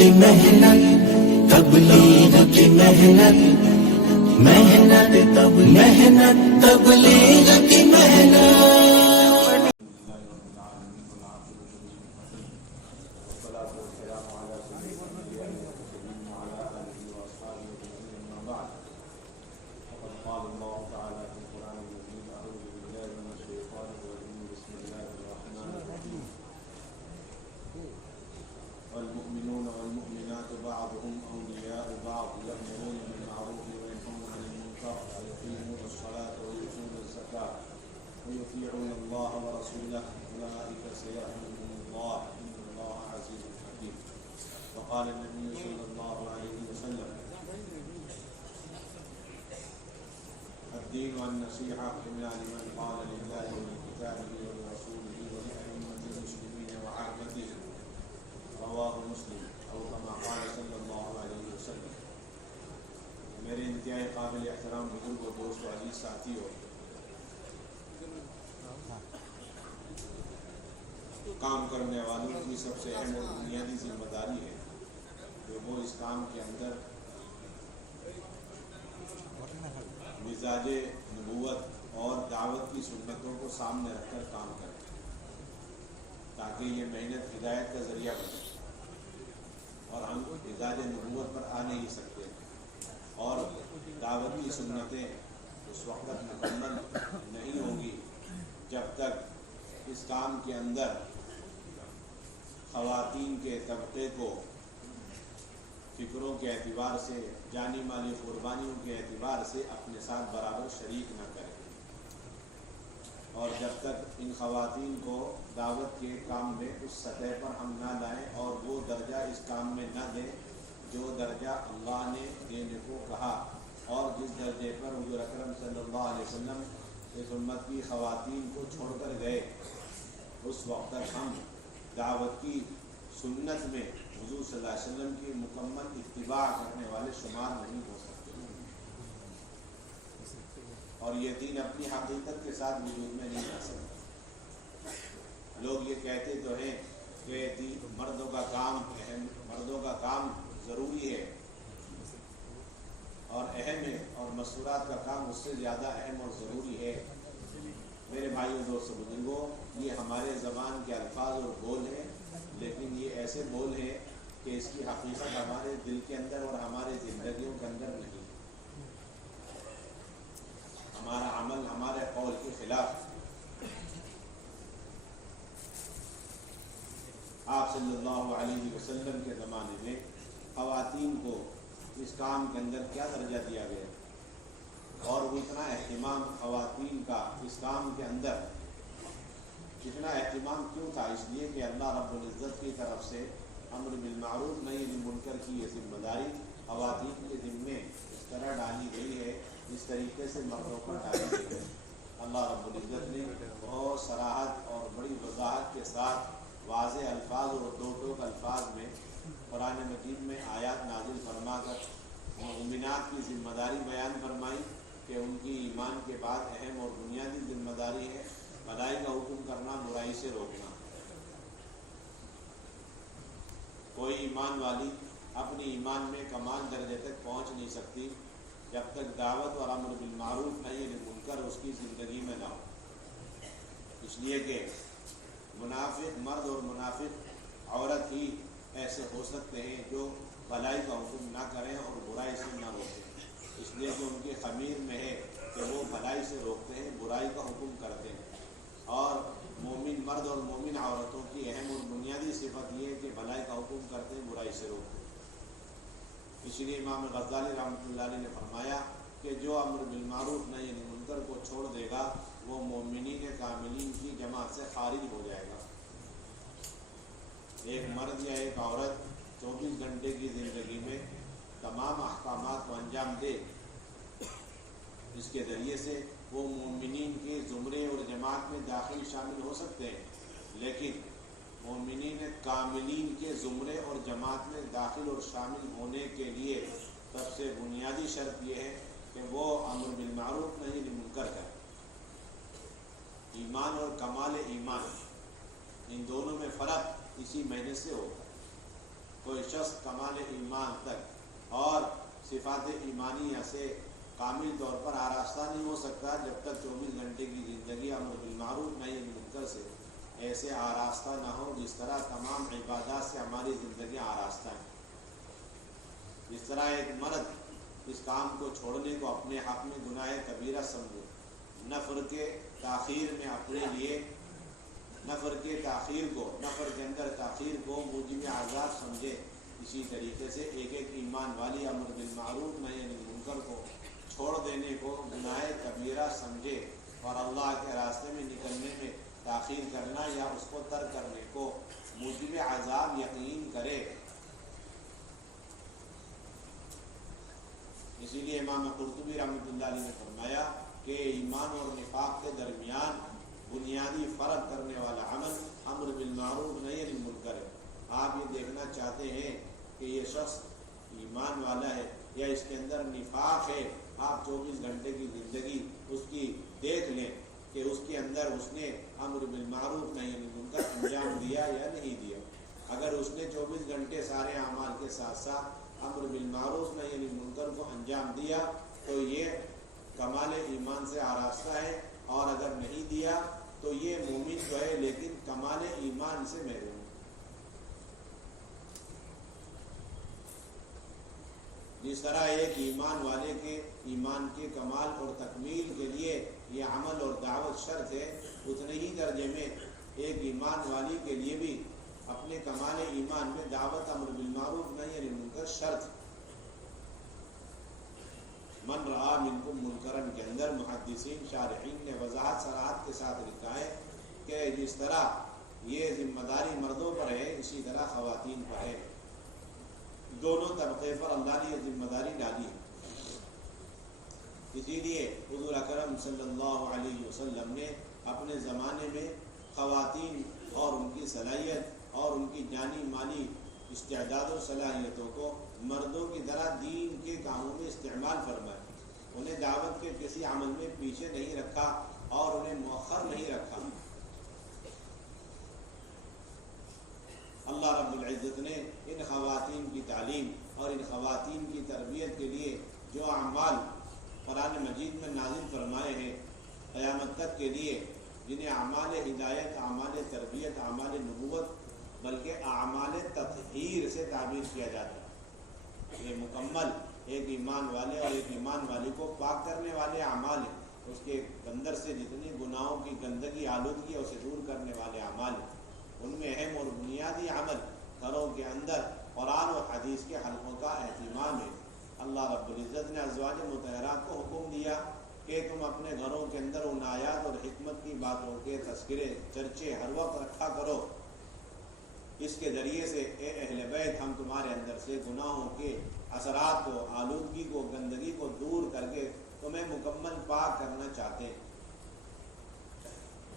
کی محنت، تبلیغ کی محنت، محنت تبلیغ کی محنت۔ والمؤمنون والمؤمنات بعضهم أولياء بعض يأمرون بالمعروف وينهون عن المنكر ويقيمون الصلاة ويؤتون الزكاة ويطيعون الله ورسوله أولئك سيرحمهم الله إن الله عزيز حكيم. وقال النبي صلى الله عليه وسلم: الدين والنصيحة إلا لمن قال لله ولكتابه ولرسوله ولأئمة المسلمين وعامتهم. رواہ مسلم او کما قال صلی اللہ علیہ وسلم۔ میرے انتہائی قابل احترام بزرگوں، دوستوں، عزیز ساتھیوں، کام کرنے والوں کی سب سے اہم اور بنیادی ذمہ داری ہے کہ وہ اس کام کے اندر مزاج نبوت اور دعوت کی سنتوں کو سامنے رکھ کر کام کریں تاکہ یہ محنت ہدایت کا ذریعہ بنے، اور ہم مزاج نبوت پر آ نہیں سکتے اور دعوت کی سنتیں اس وقت تک مکمل نہیں ہوں گی جب تک اس کام کے اندر خواتین کے طبقے کو فکروں کے اعتبار سے، جانی مالی قربانیوں کے اعتبار سے اپنے ساتھ برابر شریک نہ کریں، اور جب تک ان خواتین کو دعوت کے کام میں اس سطح پر ہم نہ لائیں اور وہ درجہ اس کام میں نہ دیں جو درجہ اللہ نے دینے کو کہا، اور جس درجے پر حضور اکرم صلی اللہ علیہ وسلم اس امت کی خواتین کو چھوڑ کر گئے، اس وقت تک ہم دعوت کی سنت میں حضور صلی اللہ علیہ وسلم کی مکمل اتباع کرنے والے شمار نہیں ہو سکتے، اور یہ دین اپنی حقیقت کے ساتھ وجود میں نہیں آ سکتا۔ لوگ یہ کہتے تو ہیں کہ مردوں کا کام اہم، مردوں کا کام ضروری ہے اور اہم ہے، اور مستورات کا کام اس سے زیادہ اہم اور ضروری ہے۔ میرے بھائیوں، دوستوں، بزرگوں، یہ ہمارے زبان کے الفاظ اور بول ہیں، لیکن یہ ایسے بول ہیں کہ اس کی حقیقت ہمارے دل کے اندر اور ہمارے زندگیوں کے اندر نہیں۔ ہمارا عمل ہمارے قول کے خلاف۔ آپ صلی اللہ علیہ وسلم کے زمانے میں خواتین کو اس کام کے اندر کیا درجہ دیا گیا، اور وہ اتنا اہتمام خواتین کا اس کام کے اندر اتنا اہتمام کیوں تھا؟ اس لیے کہ اللہ رب العزت کی طرف سے امر بالمعروف نہی عن المنکر کی یہ ذمہ داری خواتین کے ذمے اس طرح ڈالی گئی ہے جس طریقے سے مردوں پر ڈالی گئی ہے۔ اللہ رب العزت نے بہت صراحت اور بڑی وضاحت کے ساتھ واضح الفاظ اور دو ٹوک الفاظ میں قرآن مجید میں آیات نازل فرما کر مومنات کی ذمہ داری بیان فرمائی کہ ان کی ایمان کے بعد اہم اور بنیادی ذمہ داری ہے بھلائی کا حکم کرنا، برائی سے روکنا۔ کوئی ایمان والی اپنی ایمان میں کمال درجے تک پہنچ نہیں سکتی جب تک دعوت اور امر بالمعروف نہی عن المنکر اس کی زندگی میں نہ ہو، اس لیے کہ منافق مرد اور منافق عورت ہی ایسے ہو سکتے ہیں جو بھلائی کا حکم نہ کریں اور برائی سے نہ روکیں، اس لیے کہ ان کے خمیر میں ہے کہ وہ بھلائی سے روکتے ہیں، برائی کا حکم کرتے ہیں۔ اور مومن مرد اور مومن عورتوں کی اہم اور بنیادی صفت یہ ہے کہ بھلائی کا حکم کرتے ہیں، برائی سے روکتے ہیں۔ اس لیے امام غزالی رحمۃ اللہ علیہ نے فرمایا کہ جو امر بالمعروف نہی عن المنکر کو چھوڑ دے گا وہ مومنین کاملین کی جماعت سے خارج ہو جائے گا۔ ایک مرد یا ایک عورت 24 گھنٹے کی زندگی میں تمام احکامات کو انجام دے، اس کے ذریعے سے وہ مومنین کے زمرے اور جماعت میں داخل شامل ہو سکتے ہیں، لیکن مومنین کاملین کے زمرے اور جماعت میں داخل اور شامل ہونے کے لیے سب سے بنیادی شرط یہ ہے کہ وہ امر بالمعروف نہی عن المنکر کرے۔ ایمان اور کمال ایمان، ان دونوں میں فرق اسی معنی سے ہوتا ہے۔ کوئی شخص کمال ایمان تک اور صفات ایمانیہ سے کامل طور پر آراستہ نہیں ہو سکتا جب تک 24 گھنٹے کی زندگی امر بالمعروف نہی عن المنکر سے ایسے آراستہ نہ ہو جس طرح تمام عبادات سے ہماری زندگیاں آراستہ ہیں۔ جس طرح ایک مرد اس کام کو چھوڑنے کو اپنے حق میں گناہ کبیرہ سمجھے، نفر کے تاخیر میں اپنے لیے نفر کے اندر تاخیر کو موجب عذاب سمجھے، اسی طریقے سے ایک ایمان والی امر بالمعروف نہی عن المنکر کو چھوڑ دینے کو گناہ کبیرہ سمجھے اور اللہ کے راستے میں نکلنے میں تاخیر کرنا یا اس کو ترک کرنے کو موجب عذاب یقین کرے۔ اسی لیے امام قرطبی رحمۃ اللہ علیہ نے فرمایا کہ ایمان اور نفاق کے درمیان بنیادی فرق کرنے والا عمل امر بالمعروف نہی عن المنکر ہے۔ آپ یہ دیکھنا چاہتے ہیں کہ یہ شخص ایمان والا ہے یا اس کے اندر نفاق ہے، آپ 24 گھنٹے کی زندگی اس کی دیکھ لیں کہ اس کے اندر اس نے امر بالمعروف نہی عن المنکر انجام دیا یا نہیں دیا۔ اگر اس نے 24 گھنٹے سارے اعمال کے ساتھ ساتھ امر بالمعروف نہی عن المنکر کو انجام دیا تو یہ کمال ایمان سے آراستہ ہے، اور اگر نہیں دیا تو یہ مومن تو ہے لیکن کمال ایمان سے محروم۔ جس طرح ایک ایمان والے کے ایمان کے کمال اور تکمیل کے لیے یہ عمل اور دعوت شرط ہے، اتنے ہی درجے میں ایک ایمان والی کے لیے بھی اپنے کمال ایمان میں دعوت امر بالمعروف نہی عن المنکر شرط۔ من رآ منکم منکرا کے اندر محدثین شارحین نے وضاحت صراحت کے ساتھ لکھا ہے کہ جس طرح یہ ذمہ داری مردوں پر ہے اسی طرح خواتین پر ہے، دونوں طبقے پر اللہ نے یہ ذمہ داری ڈالی ہے۔ اسی لیے حضور اکرم صلی اللہ علیہ وسلم نے اپنے زمانے میں خواتین اور ان کی صلاحیت اور ان کی جانی مالی استعداد و صلاحیتوں کو مردوں کی طرح دین کے کاموں میں استعمال فرمایا، انہیں دعوت کے کسی عمل میں پیچھے نہیں رکھا اور انہیں مؤخر نہیں رکھا۔ اللہ رب العزت نے ان خواتین کی تعلیم اور ان خواتین کی تربیت کے لیے جو اعمال قرآن مجید میں نازل فرمائے ہیں قیامت تک کے لیے، جنہیں اعمال ہدایت، اعمال تربیت، اعمال نبوت بلکہ اعمال تطہیر سے تعبیر کیا جاتا ہے۔ یہ مکمل ایک ایمان والے اور ایک ایمان والی کو پاک کرنے والے اعمال ہیں، اس کے اندر سے جتنی گناہوں کی گندگی آلودگی ہے اسے دور کرنے والے اعمال ہیں۔ ان میں اہم اور بنیادی عمل گھروں کے اندر قرآن اور حدیث کے حلقوں کا اہتمام ہے۔ اللہ رب العزت نے ازواج مطہرات کو حکم دیا کہ تم اپنے گھروں کے اندر ان آیات اور حکمت کی باتوں کے تذکرے چرچے ہر وقت رکھا کرو، اس کے ذریعے سے اے اہل بیت ہم تمہارے اندر سے گناہوں کے اثرات کو، آلودگی کو، گندگی کو دور کر کے تمہیں مکمل پاک کرنا چاہتے ہیں۔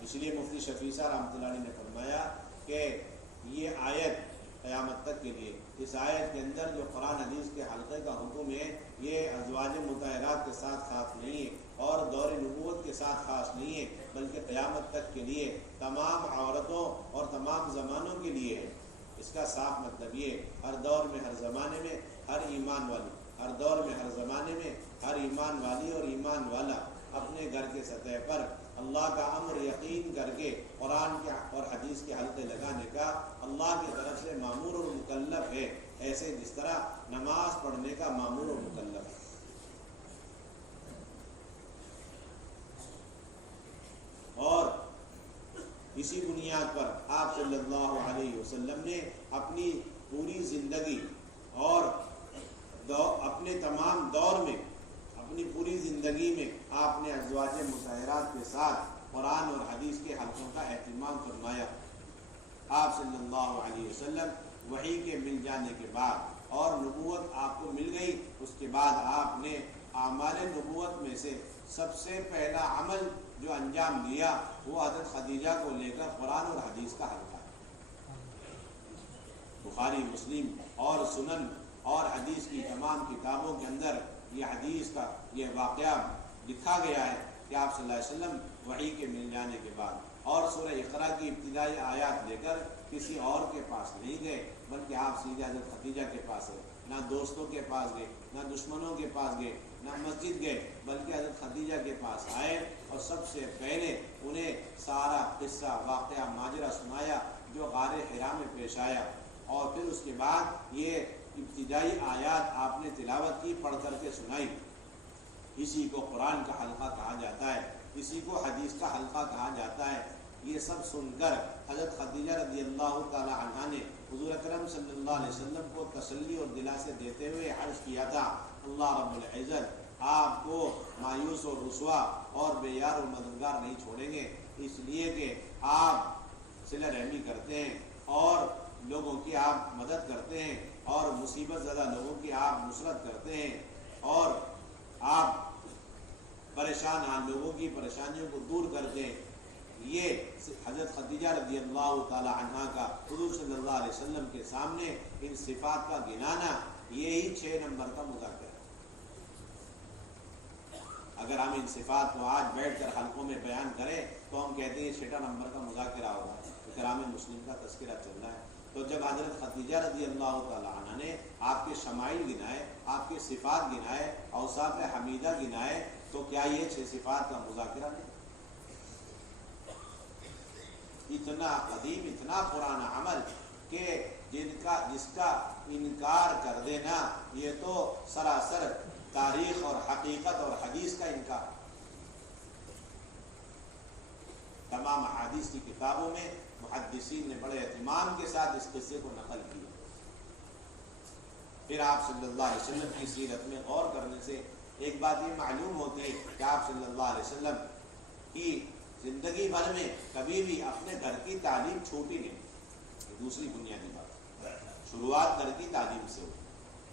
اس لیے مفتی شفیع صاحب رحمۃ اللہ علیہ نے فرمایا کہ یہ آیت قیامت تک کے لیے، اس آیت کے اندر جو قرآن حدیث کے حلقے کا حکم ہے یہ ازواج مطہرات کے ساتھ خاص نہیں ہے اور دور نبوت کے ساتھ خاص نہیں ہے، بلکہ قیامت تک کے لیے تمام عورتوں اور تمام زمانوں کے لیے ہے۔ اس کا صاف مطلب یہ ہر دور میں، ہر زمانے میں، ہر ایمان والی، ہر دور میں، ہر زمانے میں ہر ایمان والی اور ایمان والا اپنے گھر کے سطح پر اللہ کا امر یقین کر کے قرآن کے اور حدیث کے حلقے لگانے کا اللہ کی طرف سے مامور اور مکلف ہے، ایسے جس طرح نماز پڑھنے کا مامور اور مکلف ہے۔ اور اسی بنیاد پر آپ صلی اللہ علیہ وسلم نے اپنی پوری زندگی اور اپنے تمام دور میں، اپنی پوری زندگی میں آپ نے ازواج مطہرات کے ساتھ قرآن اور حدیث کے حلقوں کا اہتمام فرمایا۔ آپ صلی اللہ علیہ وسلم وحی کے مل جانے کے بعد اور نبوت آپ کو مل گئی، اس کے بعد آپ نے اعمال نبوت میں سے سب سے پہلا عمل جو انجام دیا وہ حضرت خدیجہ کو لے کر قرآن اور حدیث کا حلقہ ہے۔ بخاری، مسلم اور سنن اور حدیث کی تمام کتابوں کے اندر یہ حدیث کا یہ واقعہ لکھا گیا ہے کہ آپ صلی اللہ علیہ وسلم وحی کے مل جانے کے بعد اور سورہ اقرا کی ابتدائی آیات لے کر کسی اور کے پاس نہیں گئے بلکہ آپ سیدھے حضرت خدیجہ کے پاس گئے، نہ دوستوں کے پاس گئے، نہ دشمنوں کے پاس گئے، نہ مسجد گئے، بلکہ حضرت خدیجہ کے پاس آئے اور سب سے پہلے انہیں سارا قصہ واقعہ ماجرا سنایا جو غار حرا میں پیش آیا، اور پھر اس کے بعد یہ ابتدائی آیات آپ نے تلاوت کی، پڑھ کر کے سنائی۔ اسی کو قرآن کا حلقہ کہا جاتا ہے، اسی کو حدیث کا حلقہ کہا جاتا ہے۔ یہ سب سن کر حضرت خدیجہ رضی اللہ تعالی عنہا نے حضور اکرم صلی اللہ علیہ وسلم کو تسلی اور دلاسے دیتے ہوئے عرض کیا تھا، اللہ رب العزت آپ کو مایوس اور رسوا اور بے یار و مددگار نہیں چھوڑیں گے، اس لیے کہ آپ صلہ رحمی کرتے ہیں اور لوگوں کی آپ مدد کرتے ہیں اور مصیبت زدہ لوگوں کی آپ نصرت کرتے ہیں اور آپ پریشان لوگوں کی پریشانیوں کو دور کرتے ہیں۔ یہ حضرت خدیجہ رضی اللہ تعالی عنہا کا حضور صلی اللہ علیہ وسلم کے سامنے ان صفات کا گنانا، یہی 6 نمبر کا مذاکرہ ہے۔ اگر ہم ان صفات کو آج بیٹھ کر حلقوں میں بیان کریں تو ہم کہتے ہیں یہ 6 نمبر کا مذاکرہ ہوگا، کرام مسلم کا تذکرہ چل رہا ہے۔ تو جب حضرت خدیجہ رضی اللہ تعالی عنہ نے آپ کے شمائل گنائے، آپ کے صفات گنائے، اوصاف حمیدہ گنائے، تو کیا یہ 6 صفات کا مذاکرہ نہیں؟ اتنا قدیم، اتنا پرانا عمل کہ جس کا انکار کر دینا یہ تو سراسر تاریخ اور حقیقت اور حدیث کا انکار۔ تمام احادیث کی کتابوں میں محدثین نے بڑے اہتمام کے ساتھ اس قصے کو نقل کیا۔ پھر آپ صلی اللہ علیہ وسلم کی سیرت میں غور کرنے سے ایک بات یہ معلوم ہوتی ہے کہ آپ صلی اللہ علیہ وسلم کی زندگی بھر میں کبھی بھی اپنے گھر کی تعلیم چھوٹی نہیں۔ دوسری بنیادی بات، شروعات گھر کی تعلیم سے ہوئی،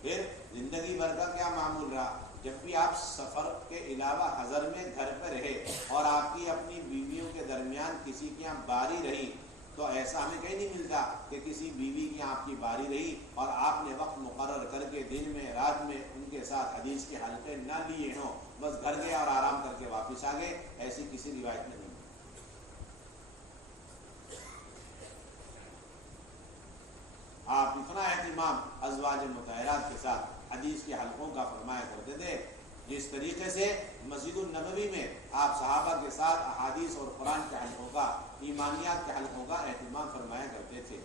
پھر زندگی بھر کا کیا معمول رہا، جب بھی آپ سفر کے علاوہ حضر میں گھر پہ رہے اور آپ کی اپنی بیویوں کے درمیان کسی کی یہاں باری رہی، تو ایسا ہمیں کہیں نہیں ملتا کہ کسی بیوی کی آپ کی باری رہی اور آپ نے وقت مقرر کر کے دن میں رات میں ان کے ساتھ حدیث کے حلقے نہ لیے ہوں، بس گھر گئے اور آرام کر کے واپس آ گئے، ایسی کسی روایت میں نہیں۔ آپ اتنا اہتمام ازواج مطہرات کے ساتھ حدیث کے حلقوں کا فرمایا کرتے تھے، جس طریقے سے مسجد النبوی میں آپ صحابہ کے ساتھ احادیث اور قرآن کے حلقوں کا، ایمانیات کے حلقوں کا اہتمام فرمایا کرتے تھے۔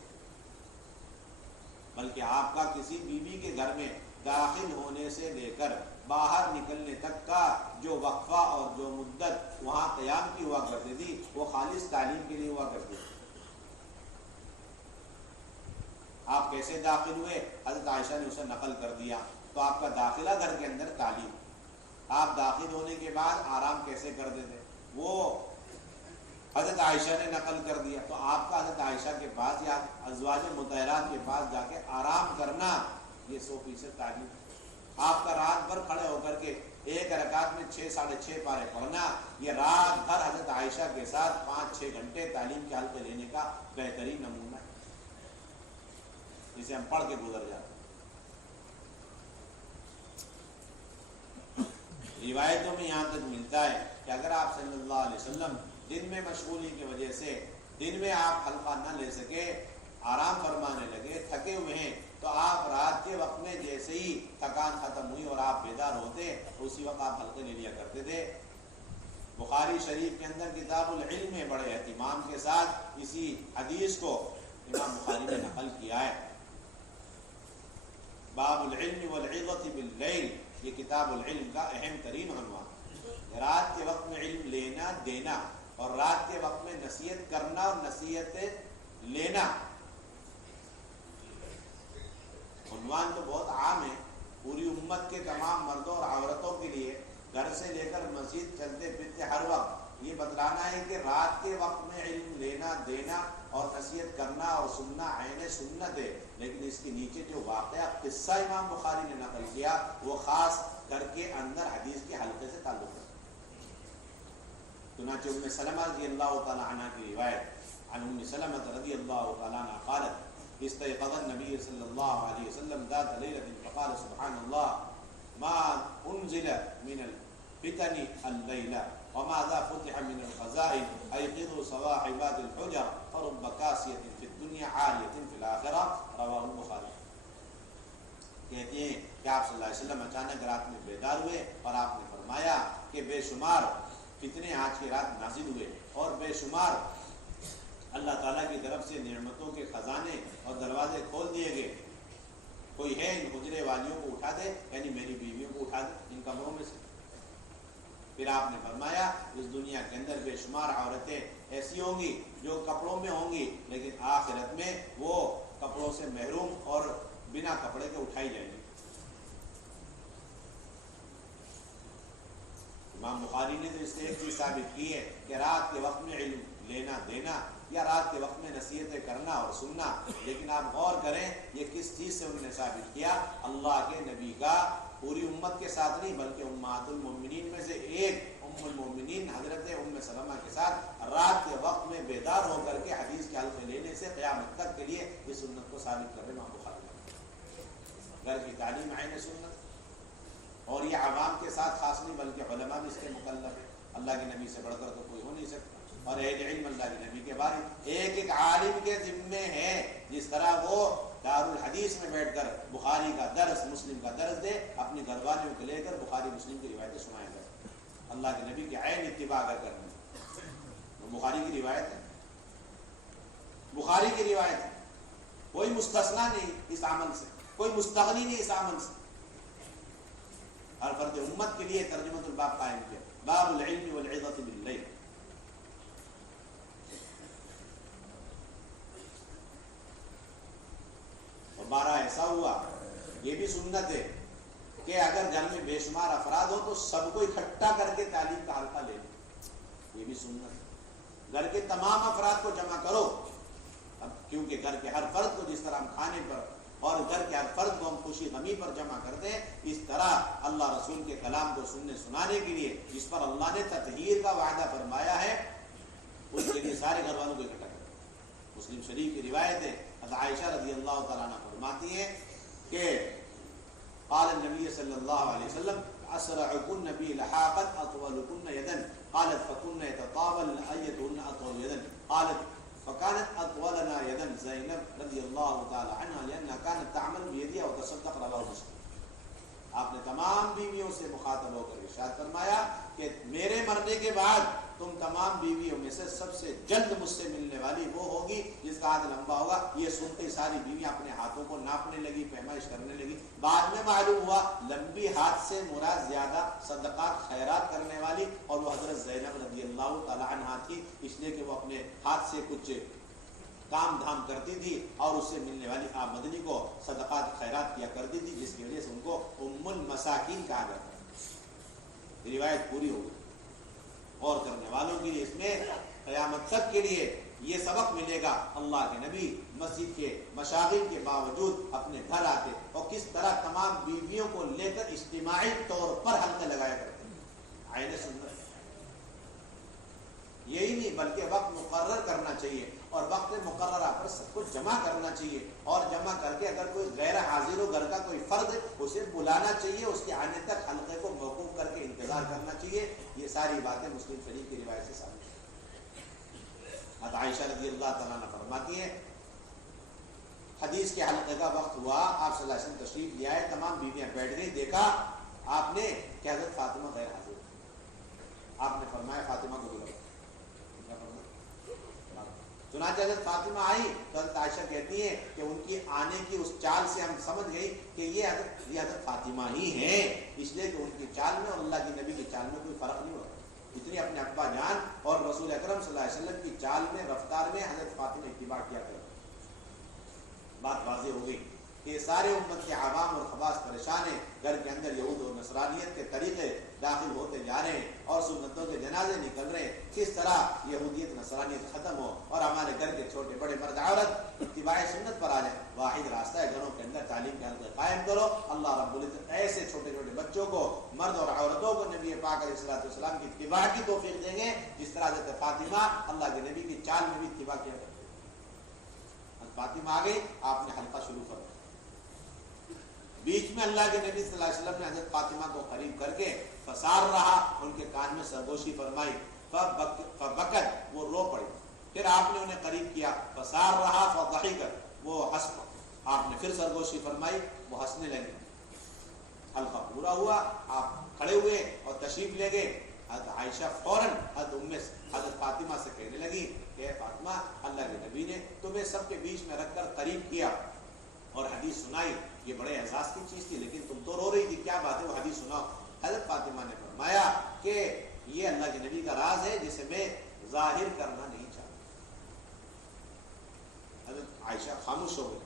بلکہ آپ کا کسی بیوی کے گھر میں داخل ہونے سے لے کر باہر نکلنے تک کا جو وقفہ اور جو مدت وہاں قیام کی ہوا کرتی تھی وہ خالص تعلیم کے لیے ہوا کرتی تھی۔ آپ کیسے داخل ہوئے، حضرت عائشہ نے اسے نقل کر دیا، تو آپ کا داخلہ گھر کے اندر تعلیم۔ آپ داخل ہونے کے بعد آرام کیسے کرتے تھے وہ حضرت عائشہ نے نقل کر دیا، تو آپ کا حضرت عائشہ کے پاس یا ازواج مطہرات کے پاس جا کے آرام کرنا، یہ 100% تعلیم۔ آپ کا رات بھر کھڑے ہو کر کے ایک رکعت میں 6 ساڑھے 6 پارے پڑھنا، یہ رات بھر حضرت عائشہ کے ساتھ 5-6 گھنٹے تعلیم کے حلقے لینے کا بہترین نمونہ ہے، جسے ہم پڑھ کے گزر جاتے ہیں۔ روایتوں میں یہاں تک ملتا ہے کہ اگر آپ صلی اللہ علیہ وسلم دن میں مشغولی کی وجہ سے دن میں آپ حلقہ نہ لے سکے، آرام فرمانے لگے، تھکے ہوئے ہیں، تو آپ رات کے وقت میں جیسے ہی تھکان ختم ہوئی اور آپ بیدار ہوتے اسی وقت آپ حلقے لے لیا کرتے تھے۔ بخاری شریف کے اندر کتاب العلم میں بڑے اہتمام کے ساتھ اسی حدیث کو امام بخاری نے نقل کیا ہے۔ باب العلم والعظۃ باللیل، یہ کتاب العلم کا اہم ترین عنوان۔ رات کے وقت میں علم لینا دینا اور رات کے وقت میں نصیحت کرنا اور نصیحت لینا، عنوان تو بہت عام ہے، پوری امت کے تمام مردوں اور عورتوں کے لیے گھر سے لے کر مسجد چلتے پھرتے ہر وقت یہ بتلانا ہے کہ رات کے وقت میں علم لینا دینا اور نصیحت کرنا اور سننا عین سنت ہے، لیکن اس کے نیچے جو واقعہ قصہ امام بخاری نے نقل کیا وہ خاص گھر کے اندر حدیث کے حلقے سے تعلق ہے۔ چنانچہ ام سلمہ رضی اللہ تعالی عنہ کی روایت، عن ام سلمہ رضی اللہ تعالی عنہ قالت استيقظ النبي صلى الله عليه وسلم ذات ليلة فقال سبحان الله ما أنزل من الفتن الليلة وماذا فتح من الخزائن أيقظوا صواحبات الحجر فرب كاسية في الدنيا الدنیا عالیۃ فی الآخرہ، رواہ البخاری۔ کہتے ہیں کہ آپ صلی اللہ علیہ وسلم اچانک رات میں بیدار ہوئے اور آپ نے فرمایا کہ بے شمار فتنے آج کی رات نازل ہوئے اور بے شمار اللہ تعالیٰ کی طرف سے نعمتوں کے خزانے اور دروازے کھول دیے گئے، کوئی ہے ان حجرے والیوں کو اٹھا دے، یعنی میری بیویوں کو اٹھا دے ان کمروں میں سے۔ پھر آپ نے فرمایا اس دنیا کے اندر بے شمار عورتیں ایسی ہوں گی جو کپڑوں میں ہوں گی، لیکن آخرت میں وہ کپڑوں سے محروم اور بنا کپڑے کے اٹھائی جائیں گی۔ امام بخاری نے تو اس سے ایک چیز ثابت کی ہے کہ رات کے وقت میں علم لینا دینا یا رات کے وقت میں نصیحتیں کرنا اور سننا، لیکن آپ غور کریں یہ کس چیز سے انہوں نے ثابت کیا؟ اللہ کے نبی کا پوری امت کے ساتھ نہیں بلکہ امہات المومنین میں سے ایک ام المومنین حضرت ام سلمہ کے ساتھ رات کے وقت میں بیدار ہو کر کے حدیث کے حلقے لینے سے قیامت تک کے لیے اس سنت کو ثابت کر رہے امام بخاری۔ گھر کی تعلیم عین سنت، اور یہ عوام کے ساتھ خاص نہیں بلکہ علماء بھی اس کے مکلف ہے، اللہ کے نبی سے بڑھ کر تو کوئی ہو نہیں سکتا۔ اور اہل علم اللہ کے نبی کے بارے ایک ایک عالم کے ذمے ہے، جس طرح وہ دارالحدیث میں بیٹھ کر بخاری کا درس مسلم کا درس دے، اپنی گھر والیوں کو لے کر بخاری مسلم کی روایتیں سنائے گا، اللہ کے نبی کی عین اتباع کرنا۔ وہ بخاری کی روایت ہے، بخاری کی روایت ہے، کوئی مستثنا نہیں اس عمل سے، کوئی مستغنی نہیں اس عمل سے۔ ہر فرد امت کے لیے ترجمۃ الباب قائم کیا، باب العلم والعظۃ باللیل۔ اور بارہ ایسا ہوا، یہ بھی سنت ہے کہ اگر گھر میں بے شمار افراد ہو تو سب کو اکٹھا کر کے تعلیم کا حلقہ لے لو، یہ بھی سنت ہے۔ گھر کے تمام افراد کو جمع کرو، اب کیونکہ گھر کے ہر فرد کو جس طرح ہم کھانے پر اور گھر کے ہر فرد کو ہم خوشی غمی پر جمع کرتے ہیں، اس طرح اللہ رسول کے کلام کو سننے سنانے کے لیے جس پر اللہ نے تطہیر کا وعدہ فرمایا ہے، اس کے لیے سارے گھر والوں کو اکٹھا کریں۔ مسلم شریف کی روایت ہے، حضرت عائشہ رضی اللہ تعالیٰ عنہ فرماتی ہیں کہ قال النبی صلی اللہ علیہ وسلم اسرعکن بی لحاقت اطولکن یدن، قالت فکن یتطاول ایتهن اطول یدن، قالت فكانت اطولنا يدا زینب رضی اللہ تعالی عنہ لانها كانت تعمل بيدها وتصدق، رواه مسلم۔ آپ نے تمام بیویوں سے مخاطب ہو کر ارشاد فرمایا کہ میرے مرنے کے بعد تم تمام بیویوں میں سے سب سے جلد مجھ سے ملنے والی وہ ہوگی جس کا ہاتھ لمبا ہوگا۔ یہ سنتے ساری بیویاں اپنے ہاتھوں کو ناپنے لگی، پیمائش کرنے لگی۔ بعد میں معلوم ہوا لمبی ہاتھ سے مراد زیادہ صدقات خیرات کرنے والی اور وہ حضرت زینب رضی اللہ تعالی عنہا تھی، اس لیے کہ وہ اپنے ہاتھ سے کچھ کام دھام کرتی تھی اور اس سے ملنے والی آمدنی کو صدقات خیرات کیا کرتی تھی، جس کی وجہ سے ان کو ام المساکین کہا جاتا ہے۔ روایت پوری ہو گئی۔ غور کرنے والوں کے لیے اس میں قیامت تک کے لیے یہ سبق ملے گا، اللہ کے نبی مسجد کے مشاغل کے باوجود اپنے گھر آتے اور کس طرح تمام بیویوں کو لے کر اجتماعی طور پر حلقے لگایا کرتے ہیں۔ عین سنت یہی نہیں بلکہ وقت مقرر کرنا چاہیے اور وقت مقررہ پر سب کو جمع کرنا چاہیے، اور جمع کر کے اگر کوئی غیر حاضر ہو گھر کا کوئی فرد اسے بلانا چاہیے، اس کے آنے تک حلقے کو موقوف کر کے انتظار کرنا چاہیے۔ یہ ساری باتیں مسلم شریف کی روایت سے ثابت ہیں۔ حضرت عائشہ رضی اللہ تعالیٰ عنہ فرماتی ہے حدیث کے حلقے کا وقت ہوا، آپ صلی اللہ علیہ وسلم تشریف لے آئے، تمام بیویاں بیٹھ گئی، دیکھا آپ نے کہ حضرت فاطمہ غیر حاضر، آپ نے فرمایا فاطمہ کو بلاؤ۔ چنانچہ حضرت فاطمہ آئی تو حضرت عائشہ کہتی ہیں کہ ان کی آنے کی اس چال سے ہم سمجھ گئی کہ یہ حضرت فاطمہ ہی ہیں، اس لیے کہ ان کی چال میں اور اللہ کے نبی کی چال میں کوئی فرق نہیں ہوتا۔ اتنی اپنے ابا جان اور رسول اکرم صلی اللہ علیہ وسلم کی چال میں رفتار میں حضرت فاطمہ اتباع کیا کرتی۔ بات واضح ہو گئی کہ سارے امت کے عوام اور خواص پریشان ہیں، گھر کے اندر یہود و نصرانیت کے طریقے داخل ہوتے جا رہے ہیں اور سنتوں کے جنازے نکل رہے ہیں، کس طرح یہودیت نصرانیت ختم ہو اور ہمارے گھر کے چھوٹے بڑے مرد عورت اتباع سنت پر آ جائیں۔ واحد راستہ ہے، گھروں کے اندر تعلیم کے حلقے قائم کرو۔ اللہ رب العزت ایسے چھوٹے چھوٹے بچوں کو، مرد اور عورتوں کو نبی پاک علیہ الصلوۃ والسلام کی اتباع کی توفیق دیں گے، جس طرح حضرت فاطمہ اللہ کے نبی کی چال میں بھی اتباع کیا کرتے۔ فاطمہ آ گئی، آپ نے حلقہ شروع کر دیا، بیچ میں اللہ کے نبی صلی اللہ علیہ وسلم نے حضرت فاطمہ کو قریب کر کے فسار رہا، ان کے کان میں سرگوشی فرمائی، فبکت، وہ رو پڑی، پھر آپ نے انہیں قریب کیا، فسار رہا فضحک، وہ ہنس، آپ نے پھر سرگوشی فرمائی، وہ ہنسنے لگے۔ حلقہ پورا ہوا، آپ کھڑے ہوئے اور تشریف لے گئے۔ حضرت عائشہ فوراً حضرت فاطمہ سے کہنے لگی کہ فاطمہ، اللہ کے نبی نے تمہیں سب کے بیچ میں رکھ کر قریب کیا اور حدیث سنائی، یہ بڑے اعزاز کی چیز تھی، لیکن تم تو رو رہی تھی، کیا بات ہے، وہ حدیث سناؤ۔ حضرت فاطمہ نے فرمایا کہ یہ اللہ کے نبی کا راز ہے جسے میں ظاہر کرنا نہیں چاہتا۔ حضرت عائشہ خاموش ہو گئی،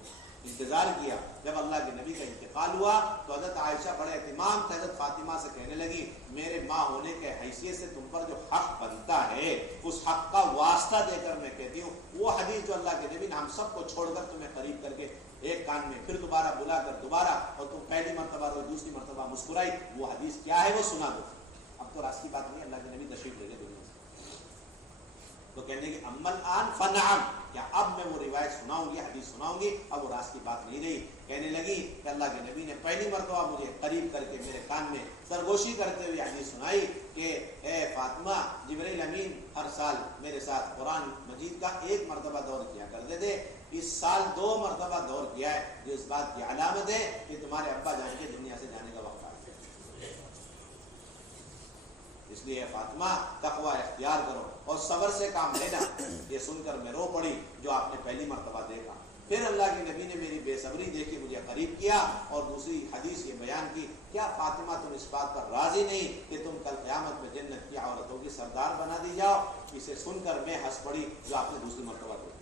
انتظار کیا۔ جب اللہ کے نبی کا انتقال ہوا تو حضرت عائشہ بڑے اہتمام سے حضرت فاطمہ سے کہنے لگی، میرے ماں ہونے کے حیثیت سے تم پر جو حق بنتا ہے اس حق کا واسطہ دے کر میں کہتی ہوں، وہ حدیث جو اللہ کے نبی نے ہم سب کو چھوڑ کر تمہیں قریب کر کے ایک کان میں پھر دوبارہ بلا کر دوبارہ، اور تم پہلی مرتبہ اور دوسری مرتبہ مسکرائی، وہ حدیث کیا ہے وہ سنا دو۔ اب تو راز کی بات نہیں، اللہ کے نبی تشریف لے گئے دنیا سے، تو کہنے کی امل آن فنعم، کیا اب میں وہ روایت سناؤں گی، حدیث سناؤں گی، اب وہ راز کی بات نہیں رہی۔ کہنے لگی کہ اللہ کے نبی نے پہلی مرتبہ مجھے قریب کر کے میرے کان میں سرگوشی کرتے ہوئے حدیث سنائی کہ اے فاطمہ، جبرائیل امین ہر سال میرے ساتھ قرآن مجید کا ایک مرتبہ دور کیا کرتے تھے، اس سال 2 مرتبہ دور کیا ہے، جو اس بات کی علامت ہے کہ تمہارے ابا جان کے دنیا سے جانے کا وقت آ گیا۔ اس لیے فاطمہ تقوی اختیار کرو اور صبر سے کام لینا۔ یہ سن کر میں رو پڑی جو آپ نے پہلی مرتبہ دیکھا۔ پھر اللہ کے نبی نے میری بے صبری دیکھی، مجھے قریب کیا اور دوسری حدیث یہ بیان کی، کیا فاطمہ تم اس بات پر راضی نہیں کہ تم کل قیامت میں جنت کی عورتوں کی سردار بنا دی جاؤ؟ اسے سن کر میں ہنس پڑی جو آپ نے دوسری مرتبہ دیکھا۔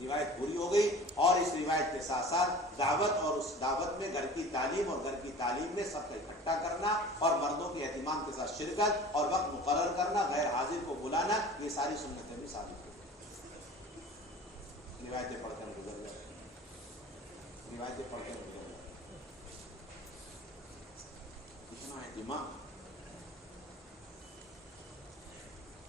روایت پوری ہو گئی، اور اس روایت کے ساتھ ساتھ دعوت، اور اس دعوت میں گھر کی تعلیم، اور گھر کی تعلیم میں سب کا اکٹھا کرنا اور مردوں کے اہتمام کے ساتھ شرکت اور وقت مقرر کرنا، غیر حاضر کو بلانا، یہ ساری سنتیں بھی ثابت ہوئی۔ روایتیں پڑھ کر گزر گئے، روایتیں پڑھ کر گزر گئے، اتنا اہتمام۔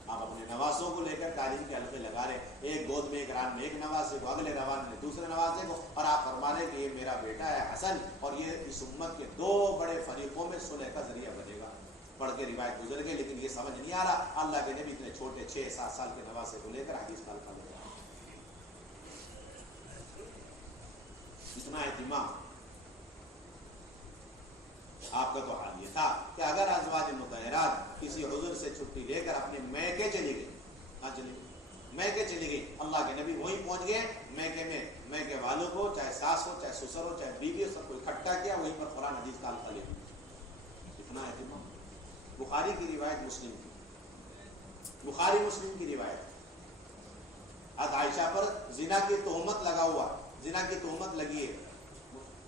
آپ اپنے نوازوں کو لے کر تعلیم کے حلقے لگا رہے، ایک گود میں ایک ران میں ایک نوازے کو، اگلے روان میں دوسرے نوازے کو، اور آپ فرما رہے کہ یہ میرا بیٹا ہے حسن، اور یہ اس امت کے 2 بڑے فریقوں میں صلح کا ذریعہ بنے گا۔ پڑھ کے روایت گزر گئے، لیکن یہ سمجھ نہیں آ رہا اللہ کے نبی اتنے چھوٹے 6-7 سال کے نوازے کو لے کر حدیث کا حلقہ لگا، اتنا اہتمام۔ آپ کا تو حال یہ تھا کہ اگر ازواج مطہرات کسی عذر سے چھٹی لے کر اپنے میکے چلی گئی، میکے چلی گئی، اللہ کے نبی وہیں پہنچ گئے، میکے میں میکے والوں کو، چاہے ساس ہو، چاہے سسر ہو، چاہے بیوی ہو، سب کو اکٹھا کیا، وہیں پر قرآن حدیث کا حلقہ لے گیا۔ اتنا اہتمام۔ بخاری کی روایت، مسلم کی، بخاری مسلم کی روایت، حضرت عائشہ پر زنا کی تہمت لگا ہوا، زنا کی تہمت لگی ہے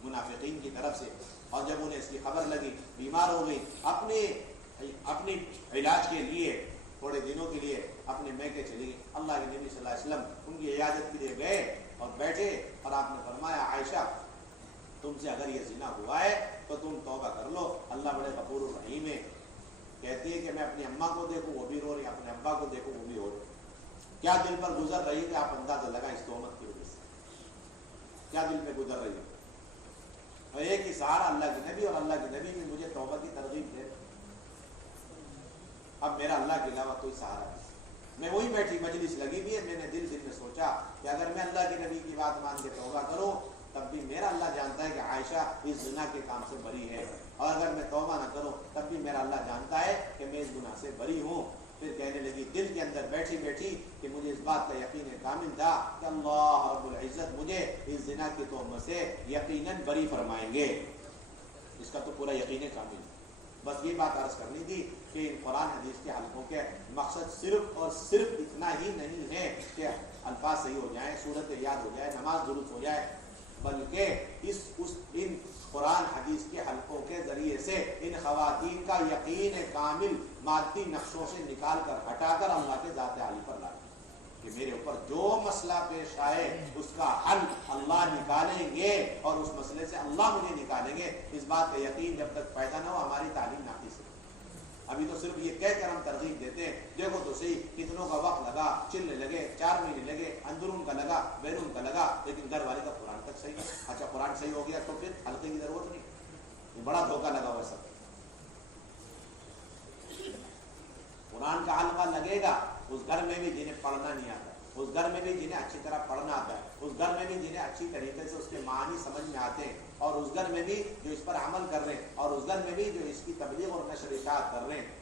منافقین کی طرف سے، اور جب انہیں اس کی خبر لگی، بیمار ہو گئی، اپنی علاج کے لیے تھوڑے دنوں کے لیے اپنے میکے چلی گئی۔ اللہ کے نبی صلی اللہ علیہ وسلم ان کی عیادت کے لیے گئے اور بیٹھے، اور آپ نے فرمایا عائشہ تم سے اگر یہ زنا ہوا ہے تو تم توبہ کر لو، اللہ بڑے غفور الرحیم ہے۔ کہتی ہے کہ میں اپنی اماں کو دیکھوں وہ بھی رو رہی، اپنے ابا کو دیکھوں وہ بھی رو رہی، کیا دل پر گزر رہی ہے، آپ اندازہ لگا اس تہمت کی وجہ سے کیا دل پہ گزر رہی ہے۔ اور ایک ہی سہارا اللہ کے نبی، اور اللہ کے نبی بھی مجھے توبہ کی ترغیب دے، اب میرا اللہ کے علاوہ کوئی سہارا نہیں۔ میں وہی بیٹھی، مجلس لگی ہوئی ہے، میں نے دل میں سوچا کہ اگر میں اللہ کے نبی کی بات مان کے توبہ کروں تب بھی میرا اللہ جانتا ہے کہ عائشہ اس زنا کے کام سے بری ہے، اور اگر میں توبہ نہ کروں تب بھی میرا اللہ جانتا ہے کہ میں اس گناہ سے بری ہوں۔ پھر کہنے لگی دل کے اندر بیٹھی بیٹھی کہ مجھے اس بات کا یقین کامل تھا کہ اللہ رب العزت مجھے اس زنا کی تہمت سے یقیناً بری فرمائیں گے، اس کا تو پورا یقین کامل ہے۔ بس یہ بات عرض کرنی تھی کہ ان قرآن حدیث کے حلقوں کے مقصد صرف اور صرف اتنا ہی نہیں ہے کہ الفاظ صحیح ہو جائیں، صورت یاد ہو جائے، نماز درست ہو جائے، بلکہ ان قرآن حدیث کے حلقوں کے ذریعے سے ان خواتین کا یقین کامل مادی نقشوں سے نکال کر ہٹا کر اللہ کے ذات عالی پر لائیں کہ میرے اوپر جو مسئلہ پیش آئے اس کا حل اللہ نکالیں گے، اور اس مسئلے سے اللہ مجھے نکالیں گے۔ اس بات کا یقین جب تک پیدا نہ ہو ہماری تعلیم ناقص ہے۔ ابھی تو صرف یہ کہہ کر ہم ترغیب دیتے ہیں، دیکھو تو صحیح کتنوں کا وقت لگا، چلنے لگے، 4 مہینے لگے، اندرون کا لگا، بیرون کا لگا، لیکن گھر والے کا قرآن تک صحیح ہے۔ اچھا قرآن صحیح ہو گیا تو پھر حلقے کی ضرورت نہیں، یہ بڑا دھوکہ لگا ہوا ہے سب۔ قرآن کا حلقہ لگے گا اس گھر میں بھی جنہیں پڑھنا نہیں آتا، اس گھر میں بھی جنہیں اچھی طرح پڑھنا آتا ہے، اس گھر میں بھی جنہیں اچھی طریقے سے اس کے معنی سمجھ میں آتے ہیں، اور اس گھر میں بھی جو اس پر عمل کر رہے ہیں، اور اس گھر میں بھی جو اس کی تبلیغ اور نشر اشاعت کر رہے ہیں۔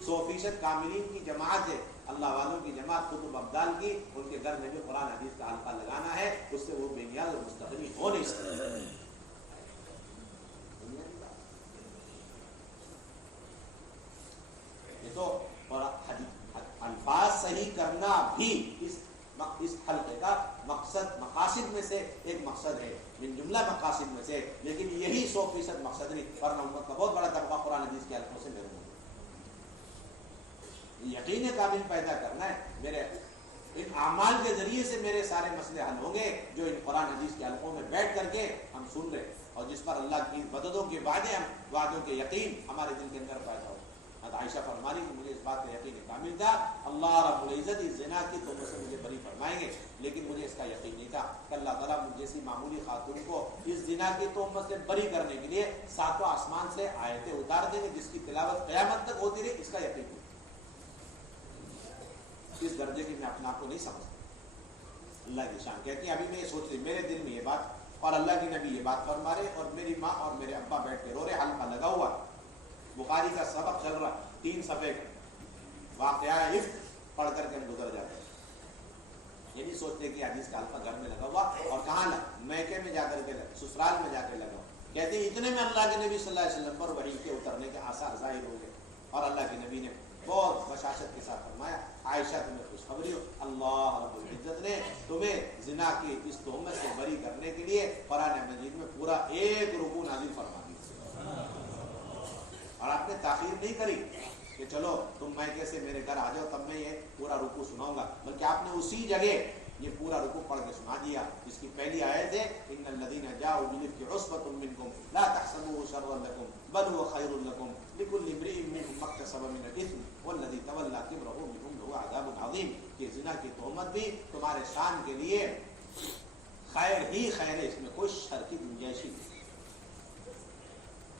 100% کاملین کی جماعت ہے، اللہ والوں کی جماعت، قطب ابدال کی، ان کے گھر میں بھی قرآن حدیث کا حلقہ لگانا ہے، اس سے وہ بے نیاز اور مستغنی ہو نہیں سکتے۔ یہ تو اور الفاظ صحیح کرنا بھی اس حلقے کا مقصد، مقاصد میں سے ایک مقصد ہے، من جملہ مقاصد میں سے، لیکن یہی 100% مقصد نہیں، ورنہ امت کا بہت بڑا طبقہ قرآن حدیث کے حلقوں سے محروم ہے۔ یقین کامل پیدا کرنا ہے، میرے ان اعمال کے ذریعے سے میرے سارے مسئلے حل ہوں گے جو ان قرآن حدیث کے حلقوں میں بیٹھ کر کے ہم سن رہے، اور جس پر اللہ کی مددوں کے وعدے، وعدوں کے یقین ہمارے دل کے اندر پیدا ہو۔ حضرت عائشہ فرمانی کہ مجھے اس بات کا یقین کامل تھا، اللہ رب العزت اس زنا کی تہمت سے مجھے بری فرمائیں گے، لیکن مجھے اس کا یقین نہیں تھا کہ اللہ تعالیٰ مجھ جیسی معمولی خاتون کو اس زنا کی تہمت سے بری کرنے کے لیے 7 آسمان سے آیتیں اتار دیں گے جس کی تلاوت قیامت تک ہوتی رہی، اس کا یقین نہیں۔ اس درجے کی میں اپنے آپ کو نہیں سمجھتا۔ اللہ کی شان کہتی ہے، ابھی میں یہ سوچ رہی، میرے دل میں یہ بات، اور اللہ کی نبی یہ بات فرما رہے، اور میری ماں اور میرے ابا بیٹھ کے رو رہے، حلقہ لگا ہوا، بخاری کا سبق چل رہا، 3 صفحے کا واقعہ عفق پڑھ کر کے ہم گزر جاتے ہیں۔ یہ نہیں سوچتے کہ حدیث کا حلقہ گھر میں لگا ہوا، اور کہاں لگا، میکے میں جا کر کے لگا، سسرال میں جا کے لگا ہوا۔ کہتے ہیں اتنے میں اللہ کے نبی صلی اللہ علیہ وسلم پر وحی کے اترنے کے آثار ظاہر ہو گئے، اور اللہ کے نبی نے بہت بشاشت کے ساتھ فرمایا، عائشہ تمہیں خوشخبری ہو، اللہ رب العزت نے تمہیں زنا کی اس تہمت سے بری کرنے کے لیے قرآن مجید میں پورا 1 رکوع نازل فرما دیا، اور آپ نے تاخیر نہیں کری کہ چلو تم میکے سے میرے گھر آ جاؤ تب میں یہ پورا رکوع سناؤں گا، بلکہ آپ نے اسی جگہ یہ پورا رکوع پڑھ کے سنا دیا، جس کی پہلی آیت ہے ان الذین جاءوا بالافک عصبۃ منکم لا تحسبوه شرا لکم بل هو خیر لکم لكل امرئ منهم ما اكتسب من الاثم والذی تولى کبرہ منهم له عذاب عظیم، کہ زنا کی تہمت بھی تمہارے شان کے لیے خیر ہی خیر ہے، اس میں کوئی شر کی گنجائش نہیں۔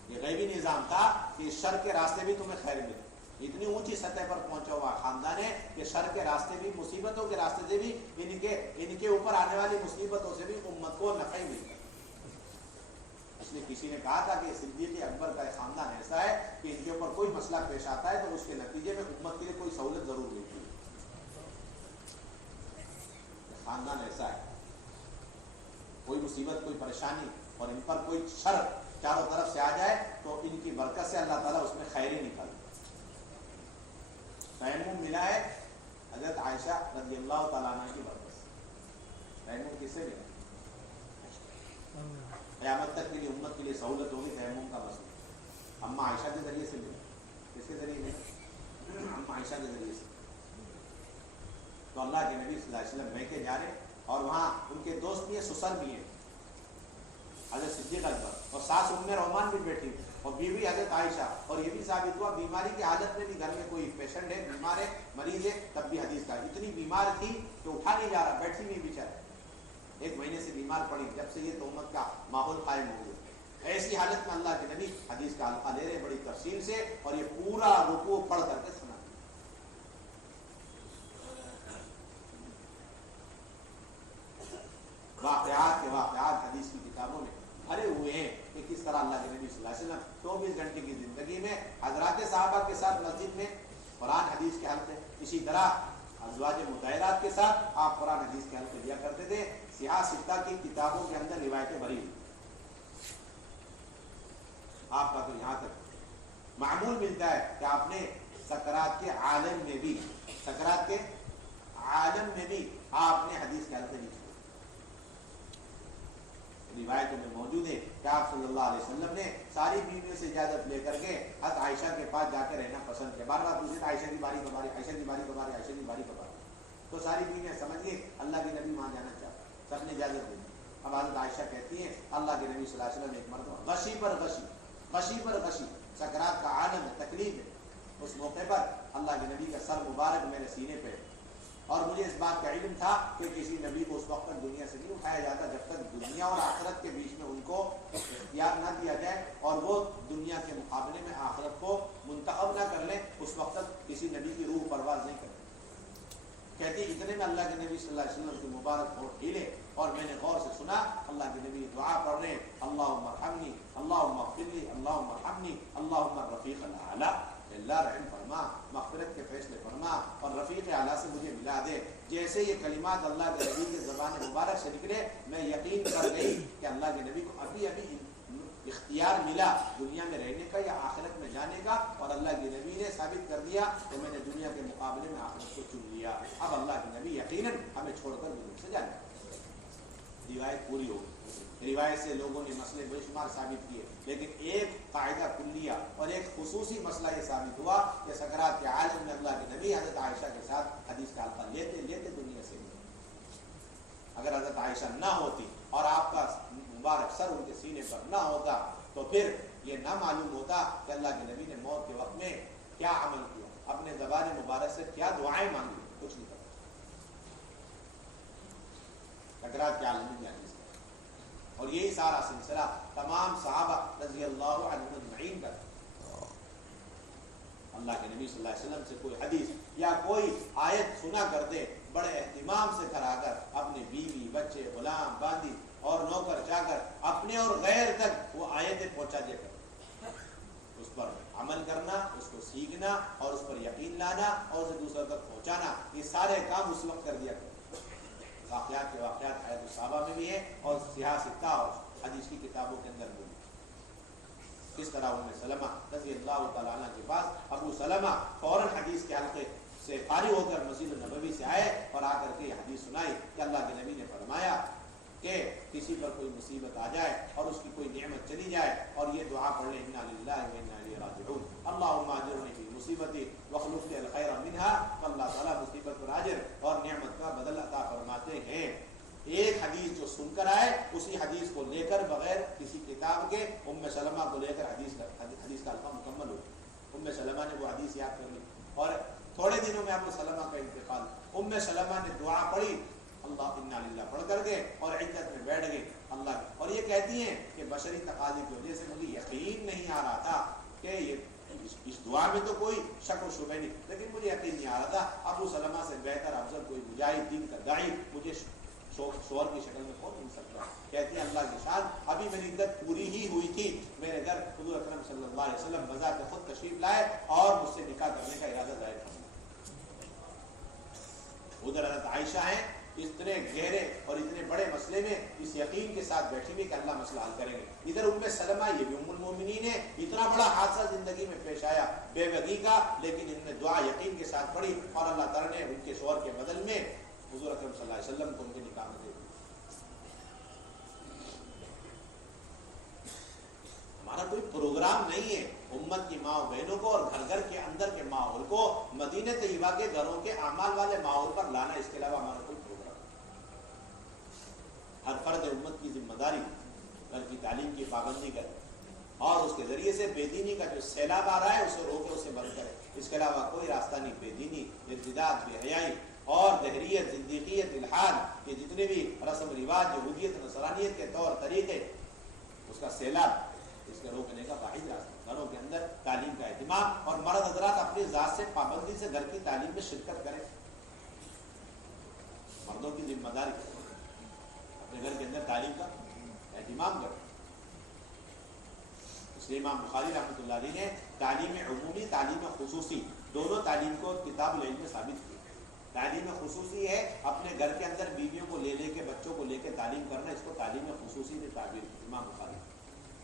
یہ غیبی نظام تھا کہ شر کے راستے بھی تمہیں خیر ملے، اتنی اونچی سطح پر پہنچا ہوا خاندان ہے کہ شر کے راستے بھی، مصیبتوں کے راستے سے بھی، ان کے اوپر آنے والی مصیبتوں سے بھی امت کو نفع ہی ملتا ہے۔ اس لیے کسی نے کہا تھا کہ صدیق اکبر کا خاندان ایسا ہے کہ ان کے اوپر کوئی مسئلہ پیش آتا ہے تو اس کے نتیجے میں امت کے لیے کوئی سہولت ضرور ملتی ہے۔ خاندان ایسا ہے، کوئی مصیبت، کوئی پریشانی، اور ان پر کوئی شر چاروں طرف سے آ جائے تو ان کی برکت سے اللہ تعالیٰ اس میں خیر ہی نکالتا ہے۔ تیمم ملا ہے حضرت عائشہ رضی اللہ تعالیٰ عنہ کی برکت سے۔ تیمم کس سے ملا؟ قیامت تک کے لیے امت کے لیے سہولت ہوگی تیمم کا مسئلہ۔ اما عائشہ کے ذریعے سے ملا، کس کے ذریعے ملا؟ اما عائشہ کے ذریعے سے۔ تو اللہ کے نبی صلی اللہ علیہ وسلم میکے جا رہے، اور وہاں ان کے دوست بھی ہیں، سسر بھی ہیں، حضرت صدیق اکبر، اور ساس ام رومان بھی بیٹھی، اور بیوی حضرت عائشہ، اور یہ بھی ثابت ہوا بیماری کی حالت میں بھی گھر میں کوئی پیشنٹ ہے، بیمار ہے، مریض ہے، تب بھی حدیث کا اتنی بیمار تھی کہ اٹھا نہیں جا رہا، بیٹھی نہیں بیچارہ، 1 مہینے سے بیمار پڑی، جب سے یہ تہمت کا ماحول قائم ہو گیا۔ ایسی حالت میں اللہ کے نبی حدیث کا حلقہ لے رہے بڑی تفصیل سے، اور یہ پورا رکوع پڑھ کر کے سنا۔ واقعات کے واقعات حدیث کی کتابوں میں بھرے ہوئے ہیں کہ کس طرح اللہ کے نبی صلی اللہ علیہ وسلم 24 گھنٹے کی زندگی میں حضرات صحابہ کے ساتھ مسجد میں قرآن حدیث کے حلقے، اسی طرح ازواج مطہرات کے ساتھ آپ قرآن حدیث کے حلقے دیا کرتے تھے۔ سیاہ ستہ کی کتابوں کے اندر روایتیں بھری ہوئی، آپ کا تو یہاں تک معمول ملتا ہے کہ آپ نے سکرات کے عالم میں بھی، سکرات کے عالم میں بھی آپ نے حدیث کے حلقے نہیں، روایتوں میں موجود ہے کہ آپ صلی اللہ علیہ وسلم نے ساری بیویوں سے اجازت لے کر کے حضرت عائشہ کے پاس جا کے رہنا پسند کیا۔ بار بار پوچھتے عائشہ کی باری کب آ رہی، عائشہ کی باری کب آ رہی، عائشہ کی باری کب آ رہی، تو ساری بیویاں سمجھ گئی اللہ کے نبی وہاں جانا چاہتا، سب نے اجازت دی۔ اب حضرت عائشہ کہتی ہیں اللہ کے نبی صلی اللہ علیہ وسلم نے ایک مرتبہ غشی پر غشی، غشی پر غشی، سکرات کا عالم ہے، تکلیف ہے، اس موقع پر اللہ کے نبی کا سر مبارک میرے سینے پہ، اور مجھے اس بات کا علم تھا کہ کسی نبی کو اس وقت تک دنیا سے نہیں اٹھایا جاتا جب تک دنیا اور آخرت کے بیچ میں ان کو اختیار نہ دیا جائے، اور وہ دنیا کے مقابلے میں آخرت کو منتخب نہ کر لیں اس وقت تک کسی نبی کی روح پرواز نہیں کرتی. کہتی اتنے میں اللہ کے نبی صلی اللہ علیہ وسلم کی مبارک ہونٹ ہلے اور میں نے غور سے سنا اللہ کے نبی دعا پڑھ رہے ہیں اللہم ارحمنی اللہم اغفر لی اللہم ارحمنی اللہم الرفیق الاعلی. اللہ رحم فرما، مغفرت کے فیصلے فرما اور رفیق اعلیٰ سے مجھے ملا دے. جیسے یہ کلمات اللہ کے نبی کے زبان مبارک سے نکلے میں یقین کر گئی کہ اللہ کے نبی کو ابھی ابھی اختیار ملا دنیا میں رہنے کا یا آخرت میں جانے کا، اور اللہ کے نبی نے ثابت کر دیا کہ میں نے دنیا کے مقابلے میں آخرت کو چن لیا. اب اللہ کے نبی یقیناً ہمیں چھوڑ کر دنیا سے جانے. روایت پوری ہو گئی. روایت سے لوگوں نے مسئلے بے شمار ثابت کیے، لیکن ایک قاعدہ کلیہ اور ایک خصوصی مسئلہ یہ ثابت ہوا کہ سکرات کے عالم میں اللہ کے نبی حضرت عائشہ کے ساتھ حدیث کا حلقہ لیتے لیتے دنیا سے گئے. اگر حضرت عائشہ نہ ہوتی اور آپ کا مبارک سر ان کے سینے پر نہ ہوتا تو پھر یہ نہ معلوم ہوتا کہ اللہ کے نبی نے موت کے وقت میں کیا عمل کیا، اپنے زبان مبارک سے کیا دعائیں مانگی، کچھ نہیں پتا. سکرات کے عالم میں حدیث اور یہی سارا سلسلہ تمام صحابہ رضی اللہ عنہم اجمعین کا. اللہ کے نبی صلی اللہ علیہ وسلم سے کوئی حدیث یا کوئی آیت سنا کرتے بڑے اہتمام سے کرا کر اپنے بیوی بچے غلام باندی اور نوکر چاکر اپنے اور غیر تک وہ آیتیں پہنچا دیا کرتے. اس پر عمل کرنا، اس کو سیکھنا اور اس پر یقین لانا اور اسے دوسروں تک پہنچانا، یہ سارے کام اس وقت کر دیا کرتے. واقعات کے واقعات حیات الصحابہ میں بھی ہے اور سیاہ ستہ اور حدیث کی کتابوں کے اندر بھی. کس طرح ام سلمہ رضی اللہ تعالیٰ عنہ کے پاس ابو سلمہ فوراً حدیث کے حلقے سے فارغ ہو کر مسجد النبوی سے آئے اور آ کر کے یہ حدیث سنائی کہ اللہ کے نبی نے فرمایا کہ کسی پر کوئی مصیبت آ جائے اور اس کی کوئی نعمت چلی جائے اور یہ دعا پڑھ لیں انا للہ و انا الیہ راجعون اللہم اجرنی فی مصیبتی واخلف لی الخیر منہا. اللہ تعالیٰ مصیبت پر اجر اور نعمت کا بدل عطا فرماتے ہیں. ایک حدیث جو سن کر آئے اسی حدیث کو لے کر بغیر کسی کتاب کے ام سلمہ کو لے کر حدیث کا الفاظ مکمل ہو. ام سلمہ نے وہ حدیث یاد کر لی اور تھوڑے دنوں میں ابو سلمہ کا انتقال. ام سلمہ نے دعا پڑھی اللہ انا للہ پڑھ کر گئے اور عدت میں بیٹھ گئے اللہ. اور یہ کہتی ہیں کہ بشری تقاضے کی وجہ سے مجھے یقین نہیں آ رہا تھا کہ یہ اس دعا میں تو کوئی شک و شبہ نہیں، لیکن مجھے یقین نہیں آ رہا تھا ابو سلمہ سے بہتر افضل کوئی مجاہد دین کا داعی مجھے شوہر کی شکل میں کون مل سکتا. کہتی ہیں اللہ کی شان ابھی میری عدت پوری ہی ہوئی تھی میرے گھر حضور اکرم صلی اللہ علیہ وسلم بذات خود تشریف لائے اور مجھ سے نکاح کرنے کا ارادہ ظاہر کرنا. ادھر حضرت عائشہ ہیں اتنے گہرے اور اتنے بڑے مسئلے میں اس یقین کے ساتھ بیٹھی ہوئی کہ اللہ مسئلہ حل کریں گے. ادھر ام سلمہ یہ بھی ام المومنین ہے، اتنا بڑا حادثہ زندگی میں پیش آیا بے وگی کا، لیکن انہوں نے دعا یقین کے ساتھ پڑھی اور اللہ تعالیٰ نے ان کے شوہر کے بدل میں حضور اکرم صلی اللہ علیہ وسلم کو ان کے نکاح میں دے دیا. ہمارا کوئی پروگرام نہیں ہے امت کی ماں بہنوں کو اور گھر گھر کے اندر کے ماحول کو مدینہ طیبہ کے گھروں کے اعمال والے ماحول پر لانا، اس کے علاوہ ہمارا کوئی پروگرام نہیں. ہر فرد امت کی ذمہ داری گھر کی تعلیم کی پابندی کرے اور اس کے ذریعے سے بے دینی کا جو سیلاب آ رہا ہے اسے روکے، اسے بند کرے. اس کے علاوہ کوئی راستہ نہیں. بے دینی، ارتداد، بے حیائی اور دہریت، زندیقیت، الحاد، یہ جتنے بھی رسم رواج یہودیت نصرانیت کے طور طریقے، اس کا سیلاب، اس کے روکنے کا واحد راستہ گھروں کے اندر تعلیم کا اہتمام اور مرد حضرات اپنی ذات سے پابندی سے گھر کی تعلیم میں شرکت کریں. مردوں کی ذمہ داری اپنے گھر کے اندر تعلیم کا اہتمام کریں. اس لیے امام بخاری رحمۃ اللہ علیہ نے تعلیم عمومی، تعلیم خصوصی دونوں تعلیم کو کتاب العلم میں ثابت کیا. تعلیم خصوصی ہے اپنے گھر کے اندر بیویوں کو لے کے بچوں کو لے کے تعلیم کرنا، اس کو تعلیم خصوصی نے تعبیر کی امام بخاری.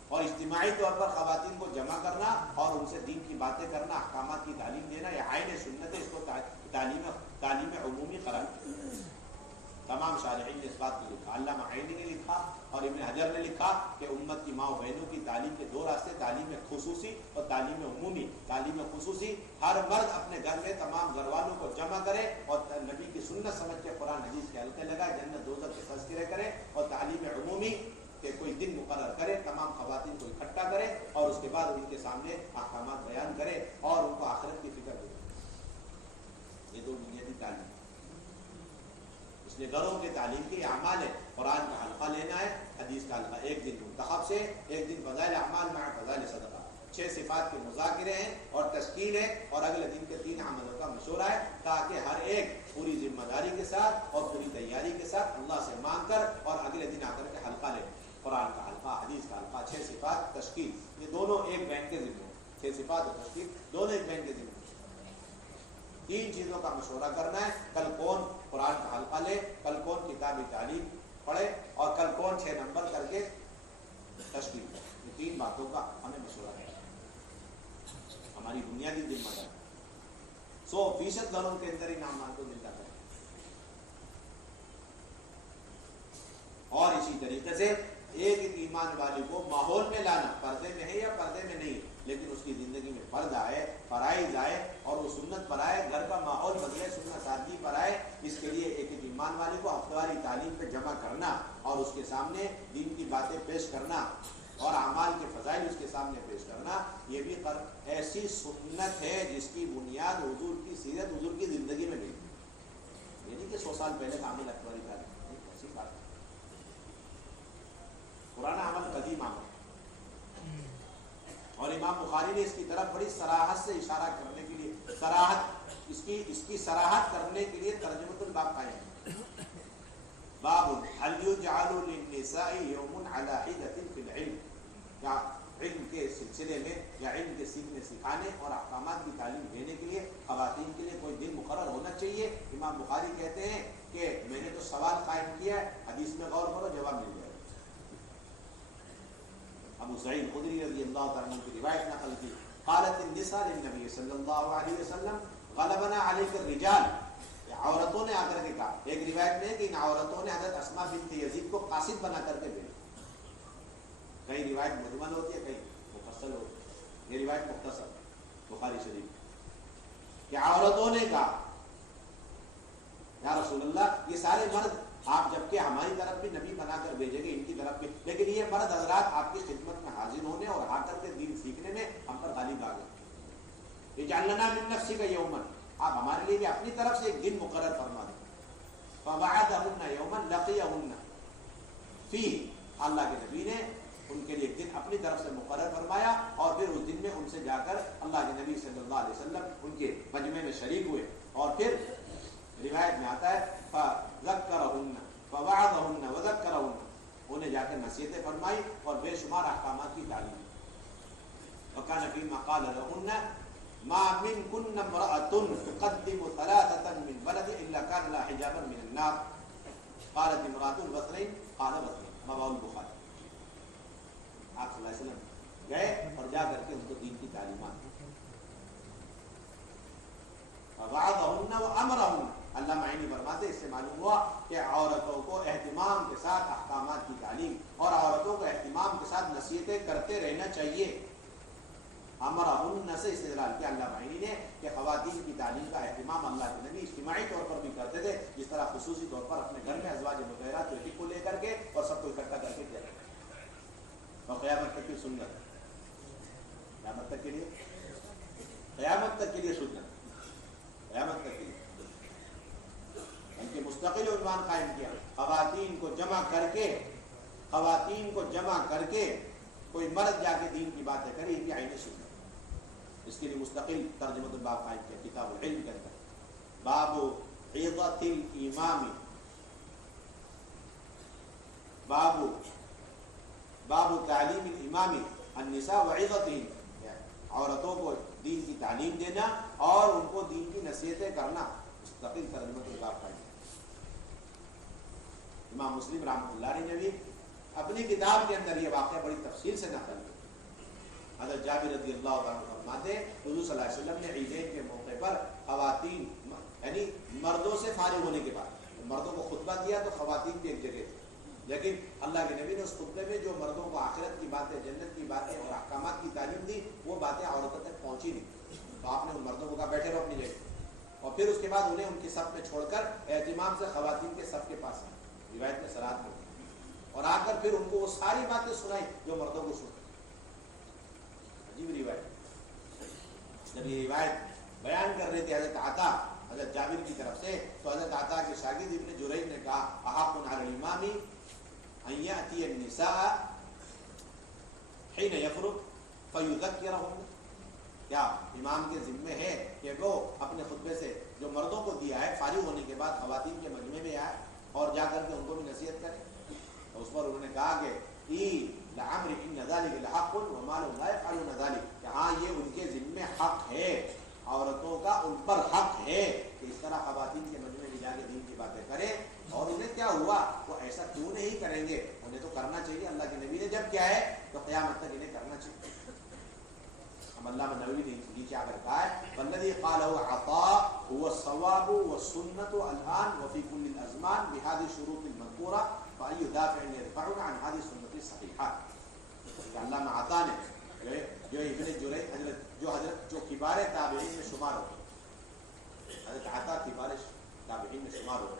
اور اجتماعی طور پر خواتین کو جمع کرنا اور ان سے دین کی باتیں کرنا، احکامات کی تعلیم دینا، یہ عین سنت ہے، اس کو تعلیم عمومی قرار دیا. تمام شارحین نے اس بات کو لکھا. علامہ عینی نے لکھا اور ابن حجر نے لکھا کہ امت کی ماں و بہنوں کی تعلیم کے دو راستے، تعلیم خصوصی اور تعلیم عمومی. تعلیم خصوصی ہر مرد اپنے گھر میں تمام گھر والوں کو جمع کرے اور نبی کی سنت سمجھ کے قرآن حدیث کے حلقے لگائے، جنت دوزخ کے تذکرے کرے. اور تعلیم عمومی کہ کوئی دن مقرر کرے، تمام خواتین کو اکٹھا کرے اور اس کے بعد ان کے سامنے احکامات بیان کرے اور ان کو آخرت کی فکر دے. یہ دو بنیادی تعلیم. اس لیے گھروں کے تعلیم کے اعمال ہے. قرآن کا حلقہ لینا ہے، حدیث کا حلقہ ایک دن منتخب سے، ایک دن فضائل اعمال مع فضائل صدقہ. 6 صفات کے مذاکرے ہیں اور تشکیل ہے اور اگلے دن کے 3 عملوں کا مشورہ ہے، تاکہ ہر ایک پوری ذمہ داری کے ساتھ اور پوری تیاری کے ساتھ اللہ سے مانگ کر اور اگلے دن آ کر کے حلقہ لے، قرآن کا حلقہ، حدیث کا حلقہ، 6 صفات، تشکیل، یہ دونوں ایک بینک کے ذمہ ہیں، 6 صفات اور تشکیل دونوں ایک بینک کے ذمہ ہیں۔ 3 چیزوں کا مشورہ کرنا ہے، کل کون قرآن کا حلقہ لے، کل کون کتابی تعلیم پڑھے اور کل کون 6 نمبر کر کے تشکیل کرے۔ یہ 3 باتوں کا ہمیں مشورہ کرنا ہے، ہماری بنیادی ذمہ داری 100% گھروں کے اندر انعامات کو ملتا ہے۔ اور اسی طریقے سے ایک ایمان والے کو ماحول میں لانا، پردے میں ہے یا پردے میں نہیں، لیکن اس کی زندگی میں فرض آئے، فرائض آئے اور وہ سنت پر آئے، گھر کا ماحول بدلے، سنت سادگی پر آئے، اس کے لیے ایک ایمان والے کو ہفتہ واری تعلیم پہ جمع کرنا اور اس کے سامنے دین کی باتیں پیش کرنا اور اعمال کے فضائل اس کے سامنے پیش کرنا، یہ بھی ایسی سنت ہے جس کی بنیاد حضور کی سیرت، حضور کی زندگی میں نہیں، یہ نہیں کہ 100 سال پہلے کا عمل ہفتہ واری تعلیم، ایسی بات ہے، پرانا عمل قدیم عمل۔ اور امام بخاری نے اس کی طرف بڑی صراحت سے اشارہ کرنے کے لیے اس کی صراحت کرنے کے لیے ترجمۃ الباب قائم ہے۔ باب هل يجعل للنساء يوم على حدة في العلم، یا علم کے سلسلے میں یا علم کے سیکھنے سکھانے اور احکامات کی تعلیم دینے کے لیے خواتین کے لیے کوئی دن مقرر ہونا چاہیے۔ امام بخاری کہتے ہیں کہ میں نے تو سوال قائم کیا ہے، حدیث میں غور کرو، جواب مل جائے۔ ابو سعید خدری رضی اللہ تعالیٰ عنہ کی روایت نقل کی، قالت النساء للنبی صلی اللہ علیہ وسلم غلبنا علیک الرجال، عورتوں نے آ کر کے کہا، ایک روایت میں ہے کہ ان عورتوں نے حضرت اسماء بنت یزید کو قاصد بنا کر کے بھیجا، کئی روایت مجمل ہوتی ہے، کئی مفصل ہوتی ہے، یہ روایت مختصر بخاری شریف کہ عورتوں نے کہا یا رسول اللہ، یہ سارے مرد آپ جبکہ ہماری طرف بھی نبی بنا کر بھیجیں گے، ان کی طرف بھی، لیکن یہ مرد حضرات آپ کی خدمت میں حاضر ہونے اور آ کر کے دین سیکھنے میں ہم پر غالب آ گئے، اجعل لنا من نفسک یوما، آپ ہمارے لیے بھی اپنی طرف سے ایک دن مقرر فرما دیں۔ فبعثہن یوما لقیہن فیہ، اللہ کے نبی نے ان کے لیے ایک دن اپنی طرف سے مقرر فرمایا اور پھر اس دن میں ان سے جا کر اللہ کے نبی صلی اللہ علیہ وسلم ان کے مجمع میں شریک ہوئے، اور پھر روایت میں آتا ہے فذکرہن فوعظہن وذکرہن، انہیں جا کے نصیحتیں فرمائی اور بے شمار احکامات کی تعلیم۔ وکان فیما قال لہن ما منکن امرأۃ تقدم ثلاثة من ولد الا کان لها حجابا من النار، قالت امرأۃ البصرین قال بصرین، رواه البخاری۔ آپ صلی اللہ علیہ وسلم گئے اور جا کر کے ان کو دین کی تعلیمات، وعظہن وامرہن، اللہ معینی فرماتے اس سے معلوم ہوا کہ عورتوں کو اہتمام کے ساتھ احکامات کی تعلیم اور عورتوں کو اہتمام کے ساتھ نصیحتیں کرتے رہنا چاہیے۔ امرہن سے استدلال کیا اللہ معینی نے کہ خواتین کی تعلیم کا اہتمام اللہ کے نبی اجتماعی طور پر بھی کرتے تھے، جس طرح خصوصی طور پر اپنے گھر میں ازواج مطہرات کو لے کر کے اور سب کو اکٹھا کر کے کیا اور قیامت تک کی سنت، قیامت تک کے لیے، قیامت تک کے لیے سنت، قیامت تک کے لیے ان کے مستقل عنوان قائم کیا، خواتین کو جمع کر کے کوئی مرد جا کے دین کی باتیں کرے، یہ بھی عین سنت، اس کے لیے مستقل ترجمۃ الباب قائم کیا کتاب العلم کے اندر۔ باب عظۃ الامام، باب تعلیم الامام النساء وعظتہن، عورتوں کو دین کی تعلیم دینا اور ان کو دین کی نصیحتیں کرنا، مستقل ترجمۃ الباب قائم۔ امام مسلم رحمۃ اللہ علیہ نے بھی اپنی کتاب کے اندر یہ واقعہ بڑی تفصیل سے نقل کیا۔ حضرت جابر رضی اللہ عنہ فرماتے حضور صلی اللہ علیہ وسلم نے عیدین کے موقع پر خواتین یعنی مردوں سے فارغ ہونے کے بعد مردوں کو خطبہ دیا تو خواتین بھی ایک جگہ تھی، لیکن اللہ کے نبی نے اس خطبے میں جو مردوں کو آخرت کی باتیں، جنت کی باتیں اور احکامات کی تعلیم دی، وہ باتیں عورتوں تک پہنچی نہیں، تو آپ نے ان مردوں کو کہا بیٹھے رہو اپنی جگہ، اور پھر اس کے بعد انہیں ان کی صف میں چھوڑ کر اہتمام سے خواتین کے صف کے پاس آئے، روایت میں صراحت میں، اور آ کر پھر ان کو وہ ساری باتیں سنائی جو مردوں کو سنائی۔ عجیب روایت، جب یہ روایت بیان کر رہے تھے حضرت جابر کی طرف سے، تو حضرت عطا کے شاگرد ابن جریج نے کہا احق علی الامام ان یاتی النساء حین یفرغ فَيُذَكِّرَهُنَّ، کیا امام کے ذمے ہے کہ وہ اپنے خطبے سے جو مردوں کو دیا ہے فارغ ہونے کے بعد خواتین کے مجمع میں آئے اور جا کر کے ان کو بھی نصیحت کرے؟ تو اس پر انہوں نے کہا کہ لعمرک ان ذلک لحق وما لهم لا يفعلون ذلک، کہ ہاں یہ ان کے ذمے حق ہے، عورتوں کا ان پر حق ہے کہ اس طرح خواتین کے مجمع میں جا کے دین کی باتیں کریں، اور انہیں کیا ہوا، وہ ایسا کیوں نہیں کریں گے، انہیں تو کرنا چاہیے، اللہ کے نبی نے جب کیا ہے تو قیامت تک انہیں کرنا چاہیے۔ اب علامہ نووی نے نیچے آ کر کہا ہے والذی قالہ عطاء هو الصواب والسنة الآن وفي كل الأزمان بهذه الشروط المذکورہ فأي دافع يدفعنا عن هذه السنة الصحیحة۔ علامہ عطا نے جو ابن جریج جو کبار تابعین میں شمار ہو، حضرت عطا کبار تابعین میں شمار ہو،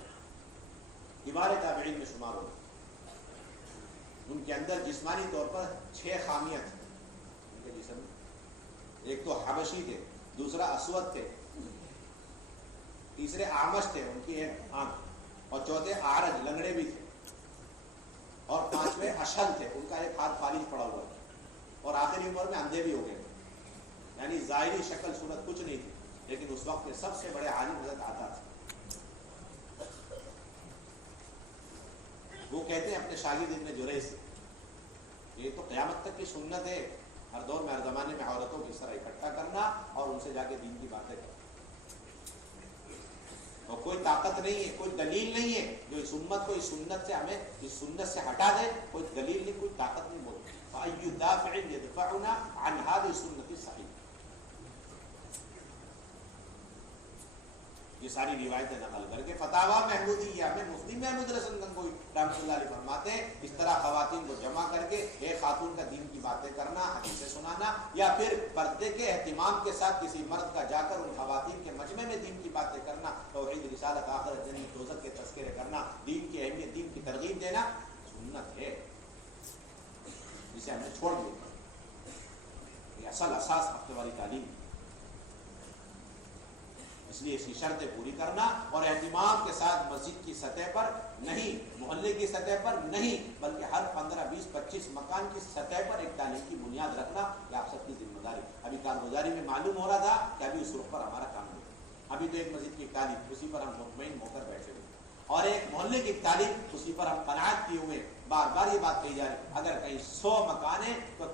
کبار تابعین میں شمار ہو، ان کے اندر جسمانی طور پر 6 خامیاں تھیں ان کے جسم میں۔ ایک تو حبشی تھے، دوسرا اسود تھے، تیسرے آمش تھے، ان کی ایک آنکھ، اور چوتھے آرج لنگڑے بھی تھے، اور پانچویں اشل تھے، ان کا ایک ہاتھ فالج پڑا ہوا تھا، اور آخری عمر میں اندھے بھی ہو گئے تھے، یعنی ظاہری شکل صورت کچھ نہیں تھی، لیکن اس وقت کے سب سے بڑے عالم حضرت عطا تھے۔ وہ کہتے ہیں اپنے شاگرد ابن جریج سے، یہ تو قیامت تک کی سنت ہے، ہر دور میں ہر زمانے میں عورتوں کو اس طرح اکٹھا کرنا اور ان سے جا کے دین کی باتیں کرنا، اور کوئی طاقت نہیں ہے، کوئی دلیل نہیں ہے جو اس امت کو اس سنت سے ہمیں اس سنت سے ہٹا دے، کوئی دلیل نہیں، کوئی طاقت نہیں بولتی۔ فأي دافع يدفعنا عن هذه السنة الصحيحة، یہ ساری روایتیں نقل کر کے فتاوا محمودیہ میں مفتی محمود رسول گنگوئی رحمۃ اللہ علیہ فرماتے ہیں اس طرح خواتین کو جمع کر کے ایک خاتون کا دین کی باتیں کرنا، حدیثیں سنانا، یا پھر پردے کے اہتمام کے ساتھ کسی مرد کا جا کر ان خواتین کے مجمع میں دین کی باتیں کرنا، توحید رسالت آخرت جنت دوزخ کے تذکرے کرنا، دین کی اہمیت، دین کی ترغیب دینا سنت ہے، جسے ہم نے چھوڑ دیا۔ یہ اصل اساس ہفتے والی تعلیم، اس لیے اس کی شرطیں پوری کرنا اور اہتمام کے ساتھ مسجد کی سطح پر نہیں، محلے کی سطح پر نہیں، بلکہ ہر 15 20 25 مکان کی سطح پر ایک تعلیم کی بنیاد رکھنا، یہ آپ سب کی ذمہ داری۔ ابھی کارگزاری میں معلوم ہو رہا تھا کہ ابھی اس رخ پر ہمارا کام نہیں، ابھی تو ایک مسجد کی تعلیم اسی پر ہم مطمئن ہو کر بیٹھے ہوئے، اور ایک محلے کی تعلیم اسی پر ہم قناعت کیے ہوئے، بار بار یہ بات کہی جا رہی، اگر کہیں 100 مکان ہیں تو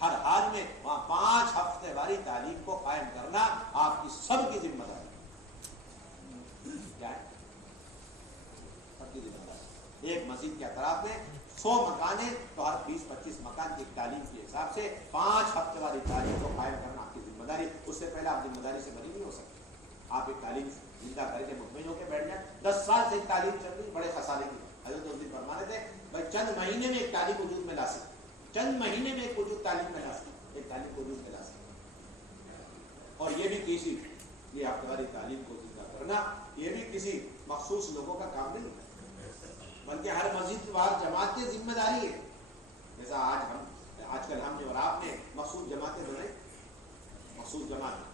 ہر حال میں وہاں 5 ہفتے والی تعلیم کو قائم کرنا آپ کی سب کی ذمہ داری کیا ہے؟ سب کی ذمہ داری۔ ایک مسجد کے اطراف میں 100 مکان ہیں تو ہر 20 25 مکان کی تعلیم کے حساب سے 5 ہفتے والی تعلیم کو قائم کرنا آپ کی ذمہ داری۔ اس سے پہلے آپ ذمہ داری سے بری نہیں ہو سکتے، آپ ایک تعلیم زندہ کر کے مطمئن ہو کے بیٹھ جائیں۔ 10 سال سے ایک تعلیم چل رہی، بڑے خسارے کی، حضرت اس دن فرمانے تھے بھائی چند مہینے میں ایک تعلیم وجود میں لا سکتے، چند مہینے میں ایک وجود تعلیم میں لا سکتے، ایک تعلیم وجود میں لا سکتے، اور یہ بھی کسی یہ ہفتہ واری تعلیم کو زندہ کرنا یہ بھی کسی مخصوص لوگوں کا کام نہیں بلکہ ہر مسجد وار جماعت کی ذمہ داری ہے۔ جیسا آج کل ہم نے اور آپ نے مخصوص جماعتیں بنائی، مخصوص جماعت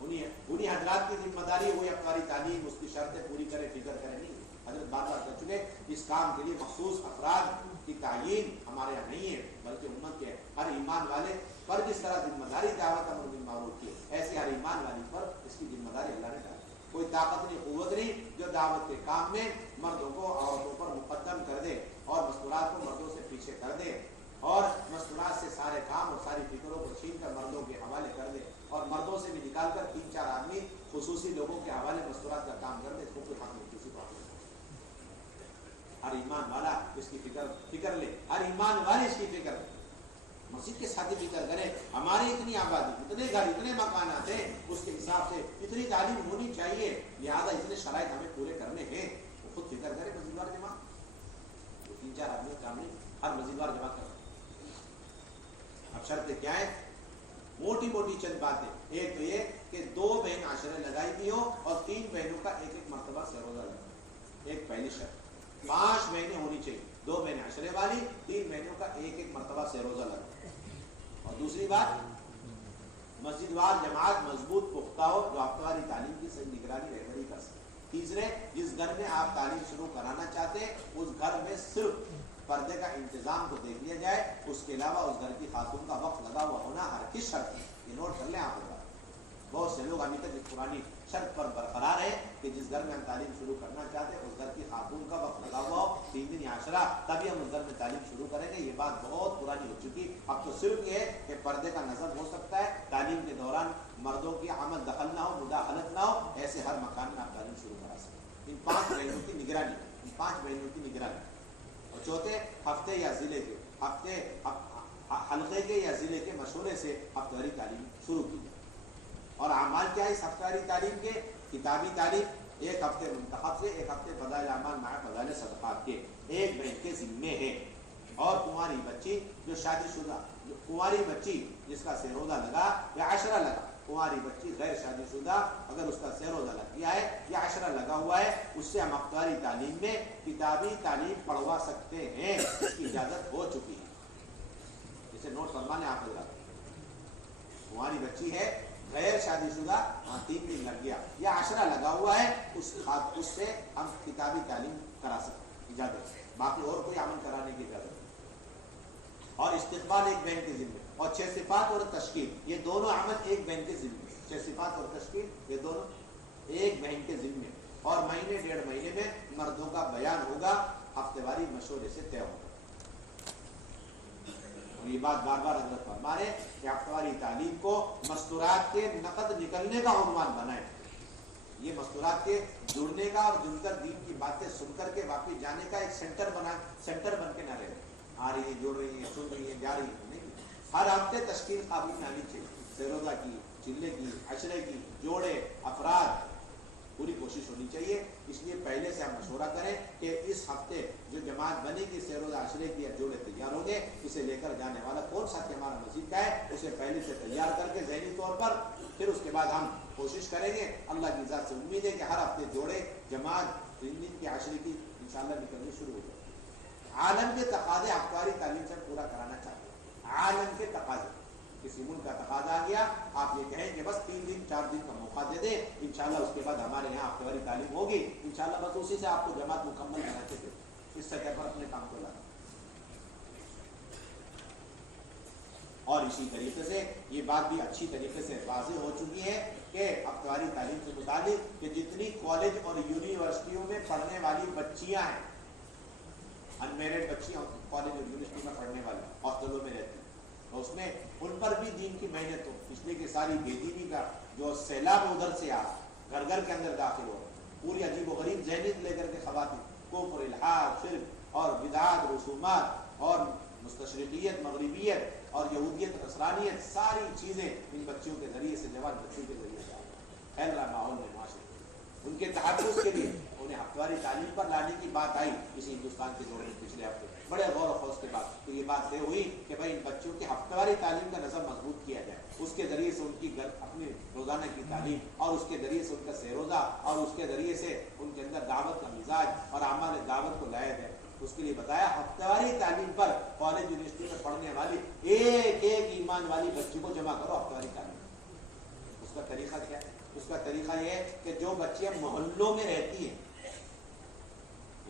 انہیں حضرات کی ذمہ داری ہے، وہی ہفتہ واری تعلیم اس کی شرطیں پوری کرے، فکر کرے نہیں۔ حضرت بار بار کر چکے اس کام کے لیے مخصوص افراد کی تعیین ہمارے یہاں نہیں ہے، بلکہ امت کے ہر ایمان والے پر جس طرح ذمہ داری دعوت امر بالمعروف کی ایسی ہر ایمان والی پر اس کی ذمہ داری اللہ نے ڈالی۔ کوئی طاقت نہیں، قوت نہیں جو دعوت کے کام میں مردوں کو عورتوں پر مقدم کر دے اور مستورات کو مردوں سے پیچھے کر دے، اور مستورات سے سارے کام اور ساری فکروں کو چھین کر مردوں کے حوالے کر دے، اور مردوں سے بھی نکال کر 3 4 آدمی خصوصی لوگوں کے حوالے مستورات کا کام کر دے، اس کو کوئی حق نہیں، کسی کو حق نہیں۔ ہر ایمان والا اس کی فکر لے، ہر ایمان والے اس کی فکر لے، مسجد کے ساتھ فکر کرے، ہماری اتنی آبادی، اتنے گھر، اتنے مکانات ہیں، اس کے حساب سے اتنی تعلیم ہونی چاہیے، لہٰذا اتنے شرائط ہمیں پورے کرنے ہیں، وہ خود فکر کرے۔ مسجد وار جمع 3 4 آدمی کام نہیں، ہر مسجد وار جمع کر۔ اب شرطیں کیا ہے؟ موٹی موٹی چند باتیں، ایک تو یہ کہ 2 بہن عشرے لگائی بھی ہو اور 3 بہنوں کا ایک ایک مرتبہ سے روزہ لگا، ایک پہلی شرط۔ 5 بہنیں ہونی چاہیے، 2 بہنیں عشرے والی، 3 بہنوں کا ایک ایک مرتبہ سے روزہ لگا۔ اور دوسری بات مسجد وار جماعت مضبوط پختہ ہو جو ہفتہ واری تعلیم کی صحیح نگرانی رہبری کر سکے۔ تیسرے، جس گھر میں آپ تعلیم شروع کرانا چاہتے ہیں اس گھر میں صرف پردے کا انتظام کو دیکھ لیا جائے. اس کے علاوہ اس گھر کی خاتون کا وقت لگا ہوا ہونا ہر کس شرط ہے. یہ نوٹ کر لیں آپ. بہت سے لوگ ابھی تک اس پرانی شرط پر برقرار ہیں کہ جس گھر میں ہم تعلیم شروع کرنا چاہتے ہیں اس گھر کی خاتون کا وقت لگا ہوا ہو 3 دن یا 10 تبھی ہم اس گھر میں تعلیم شروع کریں گے. یہ بات بہت پرانی ہو چکی. اب تو صرف یہ ہے کہ پردے کا نظم ہو سکتا ہے. تعلیم کے دوران مردوں کی عمل دخل نہ ہو, مداخلت نہ ہو. ایسے ہر مکان میں آپ تعلیم شروع کرا سکتے. ان 5 مہینوں کی نگرانی, ان 5 مہینوں کی نگرانی. اور چوتھے, ہفتے یا ضلع کے حلقے کے یا ضلع کے مشورے سے ہفتہ واری تعلیم شروع کی جائے. اور اعمال کیا ہے اس ہفتہ واری تعلیم کے؟ کتابی تعلیم 1 ہفتے منتخب سے, 1 ہفتے فضائل اعمال مع فضائل صدقات کے 1 بینک کے ذمے ہے. اور کنواری بچی جو شادی شدہ, کنواری بچی جس کا سہ روزہ لگا یا عشرہ لگا, کنواری بچی غیر شادی شدہ اگر اس کا سہ روزہ لگ گیا ہے یا عشرہ لگا ہوا ہے, اس سے ہم ہفتہ واری تعلیم میں کتابی تعلیم پڑھوا سکتے ہیں. اس کی اجازت ہو چکی ہے. جسے نوٹ فرمانے آپ حضرات, کنواری بچی ہے غیر شادی شدہ, 3 دن لگ گیا یا عشرہ لگا ہوا ہے, اس سے ہم کتابی تعلیم کرا سکتے, اجازت. باقی اور کوئی عمل کرانے کی اجازت. اور استقبال 1 بینک کے ذمے, اور 6 صفات اور تشکیل, یہ دونوں عمل 1 بینک کے ذمے. 6 صفات اور تشکیل یہ دونوں 1 بینک کے ذمے. اور مہینے 1.5 مہینے میں مردوں کا بیان ہوگا, ہفتے واری مشورے سے طے ہوگا. اور یہ بات بار بار حضرت فرما رہے کہ ہفتہ واری تعلیم کو مستورات کے نقد نکلنے کا عنوان بنائیں. یہ مستورات کے جڑنے کا اور جن کر دین کی باتیں سن کر کے واپس جانے کا ایک سینٹر بن کے نہ رہے. آ رہی ہے, جڑ رہی ہے, سن رہی ہے, جا رہی ہے, نہیں. ہر ہفتے تشکیل قابل میں آنی چاہیے. سہ روزہ کی, چلے کی, عشرے کی, جوڑے, افراد, پوری کوشش ہونی چاہیے. اس لیے پہلے سے ہم مشورہ کریں کہ اس ہفتے جو جماعت بنے گی سہ روزہ عشرے کی یا جوڑے تیار ہوں گے, اسے لے کر جانے والا کون ساتھی ہمارا مسجد کا ہے اسے پہلے سے تیار کر کے ذہنی طور پر, پھر اس کے بعد ہم کوشش کریں گے. اللہ کی ذات سے امید ہے کہ ہر ہفتے جوڑے, جماعت 3 دن کی عشرے کی انشاءاللہ نکلنی شروع ہو جائے. عالم کے تقاضے ہفتہ واری تعلیم سے پورا کرانا چاہتے ہیں. عالم کے تقاضے, کسی ملک کا تقاضا آ گیا, آپ یہ کہیں کہ بس 3 دن 4 دن کا موقع دے دیں, انشاءاللہ اس کے بعد ہمارے یہاں ہفتہ واری تعلیم ہوگی, انشاءاللہ بس اسی سے آپ کو جماعت مکمل کرنا چاہیے. اس سطح پر اپنے کام کو لانا. اور اسی طریقے سے یہ بات بھی اچھی طریقے سے واضح ہو چکی ہے کہ ہفتہ واری تعلیم سے متعلق کہ جتنی کالج اور یونیورسٹیوں میں پڑھنے والی بچیاں ہیں, انمیرڈ بچیاں کالج اور یونیورسٹی میں پڑھنے والی ہاسٹلوں میں رہتی ہیں, اور اس میں ان پر بھی دین کی محنت ہو. اس لیے کہ ساری بے دینی کا جو سیلاب ادھر سے آ گھر گھر کے اندر داخل ہو, پوری عجیب و غریب ذہنیت لے کر کے خواتین کفر, الحاد, شرک اور بدعات, رسومات اور مستشرقیت, مغربیت اور یہودیت, نصرانیت, ساری چیزیں ان بچیوں کے ذریعے سے, جوان بچیوں کے ذریعے سے پھیل رہا ماحول میں معاشرے. ان کے تحفظ کے لیے انہیں ہفتہ واری تعلیم پر لانے کی بات آئی اسی ہندوستان کے دور میں پچھلے ہفتے, بڑے غور و خوض کے بعد. تو یہ بات طے ہوئی کہ بھائی ان بچوں کی ہفتہ واری تعلیم کا نظم مضبوط کیا جائے. اس کے ذریعے سے ان کی اپنی روزانہ کی تعلیم, اور اس کے ذریعے سے ان کا سہ روزہ, اور اس کے ذریعے سے ان کے اندر دعوت کا مزاج اور اعمال دعوت کو لایا جائے. اس کے لیے بتایا ہفتہ واری تعلیم پر کالج یونیورسٹی میں پڑھنے والی ایک ایمان والی بچی کو جمع کرو ہفتہ واری تعلیم. اس کا طریقہ کیا ہے؟ اس کا طریقہ یہ ہے کہ جو بچیاں محلوں میں رہتی ہیں,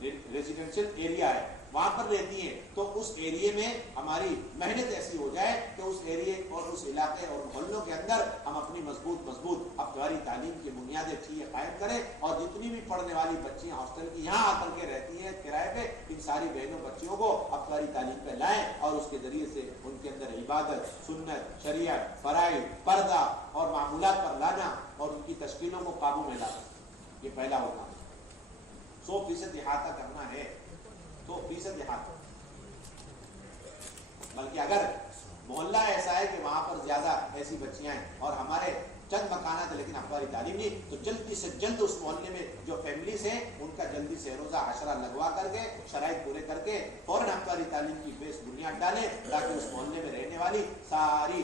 ریزیڈینشل ایریا ہے وہاں پر رہتی ہیں, تو اس ایریے میں ہماری محنت ایسی ہو جائے کہ اس ایریے اور اس علاقے اور محلوں کے اندر ہم اپنی مضبوط ہفتہ واری تعلیم کی بنیادیں چیزیں قائم کریں. اور جتنی بھی پڑھنے والی بچیاں ہاسٹل کی یہاں آ کر کے رہتی ہیں کرائے پہ, ان ساری بہنوں بچیوں کو ہفتہ واری تعلیم پہ لائیں, اور اس کے ذریعے سے ان کے اندر عبادت, سنت, شریعت, فرائض, پردہ اور معمولات پر لانا, اور ان کی تشکیلوں کو قابو میں لانا. یہ پہلا ہوگا. 100% احاطہ کرنا ہے, 100% احاطہ. بلکہ اگر محلہ ایسا ہے کہ وہاں پر زیادہ ایسی بچیاں ہیں اور ہمارے چند مکانات لیکن ہفتہ واری تعلیم نہیں, تو جلدی سے جلد اس محلے میں جو فیملیز ہیں ان کا جلدی سے روزہ عشرہ لگوا کر کے, شرائط پورے کر کے فوراً ہفتہ واری تعلیم کی بیس بنیاد ڈالیں, تاکہ اس محلے میں رہنے والی ساری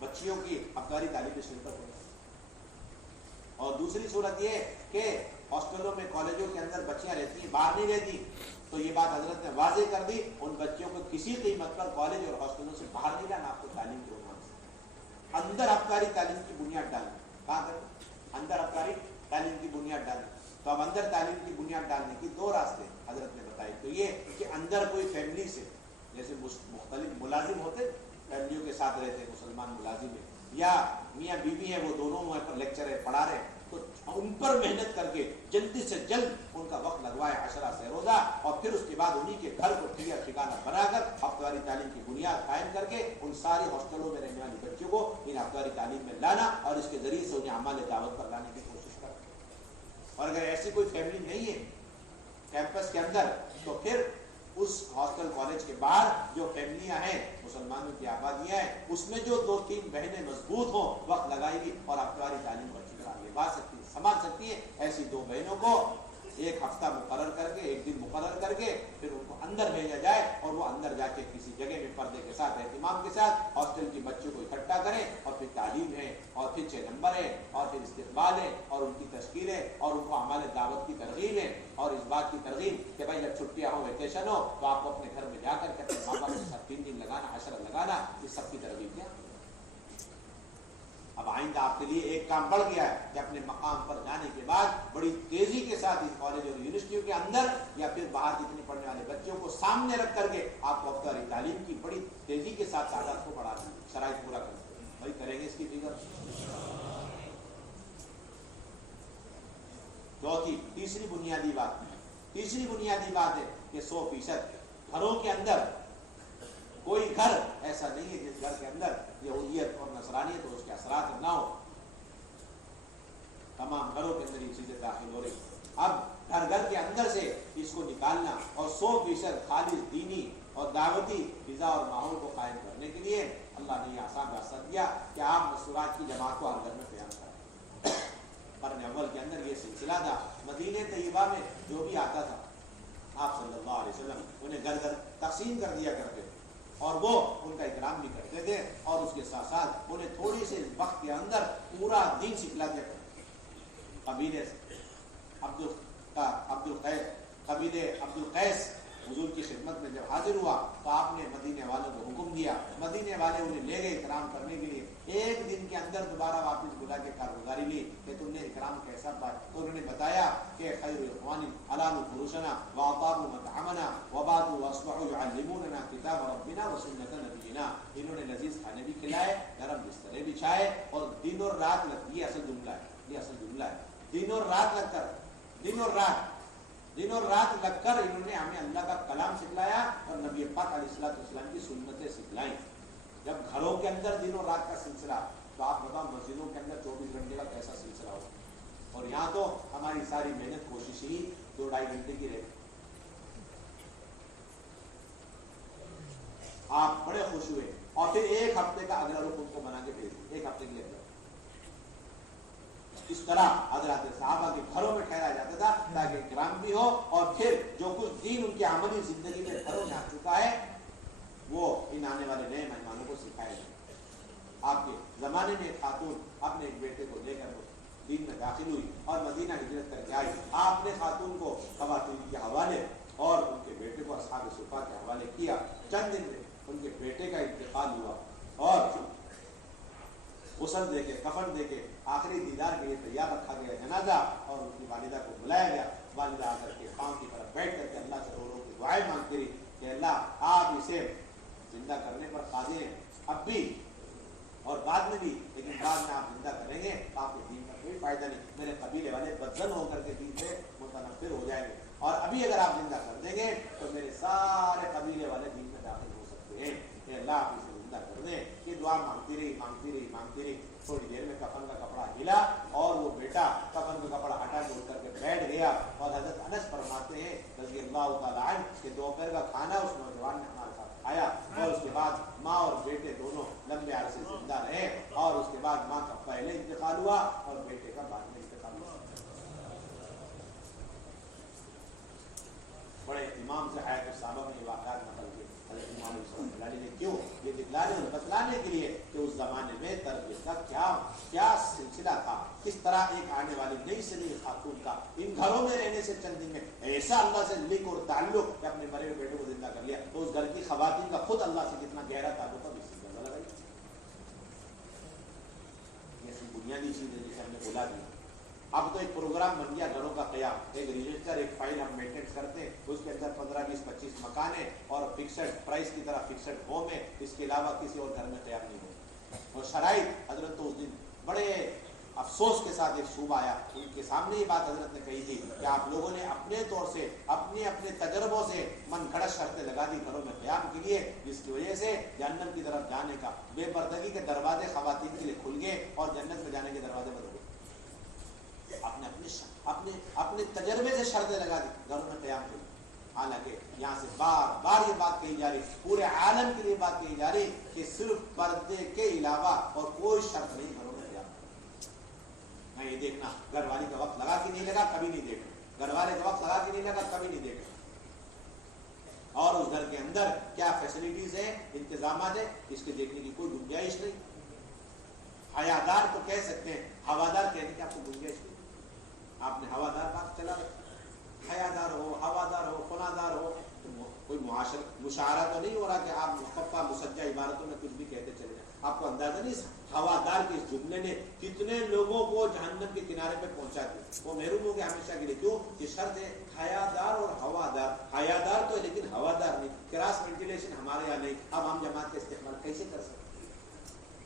بچیوں کی ہفتہ واری تعلیم میں شرکت ہو. اور دوسری صورت یہ کہ ہاسٹلوں میں, کالجوں کے اندر بچیاں رہتی ہیں, باہر نہیں رہتی, تو یہ بات حضرت نے واضح کر دی, ان بچیوں کو کسی قیمت پر کالج اور ہاسٹلوں سے باہر نہیں لانا. آپ کو تعلیم کے عنوان سے اندر ہفتہ واری تعلیم کی بنیاد ڈالیں. کہاں کریں؟ اندر ہفتہ واری تعلیم کی بنیاد ڈالیں. تو اب اندر تعلیم کی بنیاد ڈالنے کی 2 راستے حضرت نے بتایا. تھا. ایک تو یہ کہ اندر کوئی فیملی سے جیسے مختلف ملازم ہوتے فیملیوں کے ساتھ رہتے مسلمان ملازم ہیں یا میاں بیوی ہیں وہ دونوں وہاں پر لیکچر ہے پڑھا رہے ہیں تو ان پر محنت کر کے جلدی سے جلد ان کا وقت لگوائے 10 سے روزہ اور پھر اس کے بعد انہی کے گھر کو ٹھکانہ بنا کر ہفتواری تعلیم کی بنیاد قائم کر کے ان سارے ہاسٹلوں میں رہنے والی بچوں کو ان ہفتواری تعلیم میں لانا اور اس کے ذریعے سے انہیں اعمال دعوت پر لانے کی کوشش کرنا. اور اگر ایسی کوئی فیملی نہیں ہے کیمپس کے اندر تو پھر اس ہاسٹل کالج کے باہر جو فیملیاں ہیں مسلمانوں کی آبادیاں ہیں اس میں جو 2-3 بہنیں مضبوط ہوں وقت لگائے گی اور ہفتواری تعلیم کو اچھی طرح نبھا سکتی ہے سنبھال سکتی ہے. ایسی 2 بہنوں کو ایک ہفتہ مقرر کر کے ایک دن مقرر کر کے پھر ان کو اندر بھیجا جائے اور وہ اندر جا کے کسی جگہ میں پردے کے ساتھ اہتمام کے ساتھ ہاسٹل کے بچوں کو اکٹھا کریں اور پھر تعلیم ہے اور پھر 6 نمبر ہے اور پھر استقبال ہے اور ان کی تشکیل ہے اور ان کو اعمال دعوت کی ترغیب ہے اور اس بات کی ترغیب کہ بھائی جب چھٹیاں ہو ویکیشن ہو تو آپ کو اپنے گھر میں جا کر کے اپنے ماں باپ کے ساتھ 3 دن لگانا 10 لگانا یہ سب کی ترغیب کیا. اب آئندہ آپ کے لیے ایک کام بڑھ گیا ہے کہ اپنے مقام پر جانے کے بعد بڑی تیزی کے ساتھ اس کالج اور یونیورسٹیوں کے اندر یا پھر باہر جتنے پڑھنے والے بچوں کو سامنے رکھ کر کے آپ کو ہفتواری تعلیم کی بڑی تیزی کے ساتھ تعداد کو بڑھا دیں شرائط پورا کر دیں. بھائی کریں گے اس کی فکر. چوتھی تیسری بنیادی بات ہے کہ 100% گھروں کے اندر کوئی گھر ایسا نہیں ہے جس گھر کے اندر یہودیت اور نصرانیت اور اس کے اثرات نہ ہو. تمام گھروں کے اندر یہ چیزیں داخل ہو رہی. اب گھر کے اندر سے اس کو نکالنا اور 100% خالص دینی اور دعوتی فضا اور ماحول کو قائم کرنے کے لیے اللہ نے یہ آسان راستہ دیا کہ آپ مسورات کی جماعت کو ہر گھر میں قیام کریں. قرن اول کے اندر یہ سلسلہ تھا. مدینہ طیبہ میں جو بھی آتا تھا آپ صلی اللہ علیہ وسلم انہیں گھر گھر تقسیم کر دیا کرتے تھے اور وہ ان کا اکرام بھی کرتے تھے اور اس کے ساتھ ساتھ انہیں تھوڑی سی وقت کے اندر پورا دین سکھلا دیا کرتے تھے. قبیلے عبد القیس حضور کی خدمت میں جب حاضر ہوا تو آپ نے مدینے والوں کو حکم دیا. مدینے والے انہیں لے گئے اکرام کرنے کے لیے. ایک دن کے اندر دوبارہ واپس بلا کے کارگزاری لی کہ تم نے اکرام کیسا پایا. تو انہوں نے بتایا کہ خیر اخوان الانوا فروشنا واطابوا مطعمنا وباتوا واصبحوا يعلموننا کتاب ربنا وسنت نبینا. انہوں نے لذیذ کھانے بھی کھلائے گرم بسترے بچھائے اور دن اور رات لگ یہ اصل جملہ ہے دن اور رات لگ کر انہوں نے ہمیں اللہ کا کلام سکھلایا اور نبی پاک علیہ الصلوۃ والسلام کی سنتیں سکھلائیں. جب گھروں کے اندر دن اور رات کا سلسلہ تو آپ بتاؤ مسجدوں کے اندر 24 گھنٹے کا کیسا سلسلہ ہو. اور یہاں تو ہماری ساری محنت کوشش ہی 2-2.5 گھنٹے کی رہتی. آپ بڑے خوش ہوئے اور پھر ایک ہفتے کا اگلا رخ ان کو بنا کے بھیج دیا. ایک ہفتے کے لیے اس طرح حضرات صحابہ کے گھروں میں ٹھہرایا جاتا تھا تاکہ اکرام بھی ہو اور پھر جو کچھ دین ان کے عملی زندگی میں گھروں میں آ چکا ہے وہ ان آنے والے نئے مہمانوں کو سکھایا جائے. آپ کے زمانے میں خاتون اپنے ایک بیٹے کو لے کر دین میں داخل ہوئی اور مدینہ ہجرت کر کے آئی. آپ نے خاتون کو خواتین کے حوالے اور ان کے بیٹے کو اصحاب صفا کے حوالے کیا. چند دن میں ان کے بیٹے کا انتقال ہوا اور غسل دے کے کفن دے کے آخری دیدار کے لیے تیار رکھا گیا جنازہ اور ان کی والدہ کو بلایا گیا. والدہ آ کر کے پاؤں کی طرف بیٹھ کر کے اللہ سے رو رو کے دعائیں مانگتی رہی کہ اللہ آپ اسے زندہ کرنے پر قادر ہیں اب بھی اور بعد میں بھی, لیکن بعد میں آپ زندہ کریں گے تو آپ کے دین کا کوئی فائدہ نہیں. میرے قبیلے والے بدزن ہو کر کے دین سے متنفر ہو جائیں گے اور ابھی اگر آپ زندہ کر دیں گے تو میرے سارے قبیلے والے دین میں داخل ہو سکتے ہیں. کہ اللہ آپ اسے زندہ کر دیں. یہ دعا مانگتی رہی. تھوڑی دیر میں کفن کا کپڑا ہلا اور وہ بیٹا کفن کا کپڑا ہٹا کے اٹھ کر کے بیٹھ گیا. اور حضرت انس فرماتے ہیں رضی اللہ تعالیٰ عنہ کہ دوپہر کا کھانا اس نوجوان نے ہمارے ساتھ کھایا اور اس کے بعد ماں اور بیٹے دونوں لمبے عرصے زندہ رہے اور اس کے بعد ماں کا پہلے انتقال ہوا اور بیٹے کا بعد میں انتقال ہوا. بڑے اہتمام سے حیات الصحابہ میں یہ واقعات نقل کیے حضرت امام صلی اللہ علیہ وسلم. کیوں؟ یہ دکھلانے اور بتلانے کے لیے کہ اس زمانے میں تربیت کا کیا سلسلہ تھا. کس طرح ایک آنے والی نئی سے نئی خاتون کا ان گھروں میں رہنے سے چند دن میں ایسا اللہ سے لنک اور تعلق کہ اپنے مرے ہوئے بیٹے کو زندہ کر لیا. تو اس گھر کی خواتین کا خود اللہ سے کتنا گہرا تعلق ہے اس سے لگائی. یہ بنیادی چیز ہے جسے ہم نے بولا بھی اب تو ایک پروگرام بن گیا گھروں کا قیام, ایک رجسٹر, ایک فائل ہم مینٹین کرتے ہیں, اس کے اندر 15 20 25 مکان ہیں اور فکسڈ پرائس کی طرح فکسڈ ہوم ہے, اس کے علاوہ کسی اور گھر میں قیام نہیں ہوتا. اور شرائط حضرت تو اس دن بڑے افسوس کے ساتھ ایک صوبہ آیا, ان کے سامنے یہ بات حضرت نے کہی تھی کہ آپ لوگوں نے اپنے طور سے اپنے تجربوں سے من گھڑت شرطیں لگا دی گھروں میں قیام کے لیے, جس کی وجہ سے جہنم کی طرف جانے کا, بے پردگی کے دروازے خواتین کے لیے کھل گئے اور جنت میں جانے کے دروازے بند ہو گئے. آپ نے اپنے تجربے سے شرطیں لگا دی گھروں میں قیام کے لیے. حالانکہ یہاں سے بار بار یہ بات کہی جا رہی, پورے عالم کے لیے بات کہی جا رہی کہ صرف پردے کے علاوہ اور کوئی شرط نہیں گھروں میں قیام. میں یہ دیکھنا گھر والی کا وقت لگا کہ نہیں لگا کبھی نہیں دیکھنا, گھر والے کا وقت لگا کہ نہیں لگا کبھی نہیں دیکھنا, اور اس گھر کے اندر کیا فیسلٹیز ہیں, انتظامات ہیں, اس کے دیکھنے کی کوئی گنجائش نہیں. حیادار تو کہہ سکتے ہیں, ہوادار کہنے کی آپ کو گنجائش نہیں. آپ نے ہوادار بات چلا رکھا, حیادار ہو, ہوادار ہو, فنادار ہو, کوئی مشاعرہ تو نہیں ہو رہا کہ آپ مخفف مسجع عبارتوں میں کچھ بھی کہتے چلے جائیں. آپ کو اندازہ نہیں ہوادار کے اس جملے نے کتنے لوگوں کو جہنم کے کنارے پہ پہنچا دیا. وہ محروم ہو گئے ہمیشہ کے لیے. کیوں؟ یہ شرط ہے حیادار اور ہوادار. حیادار تو ہے لیکن ہوادار نہیں. کراس وینٹیلیشن ہمارے یہاں نہیں. اب ہم جماعت کا استقبال کیسے کر سکتے؟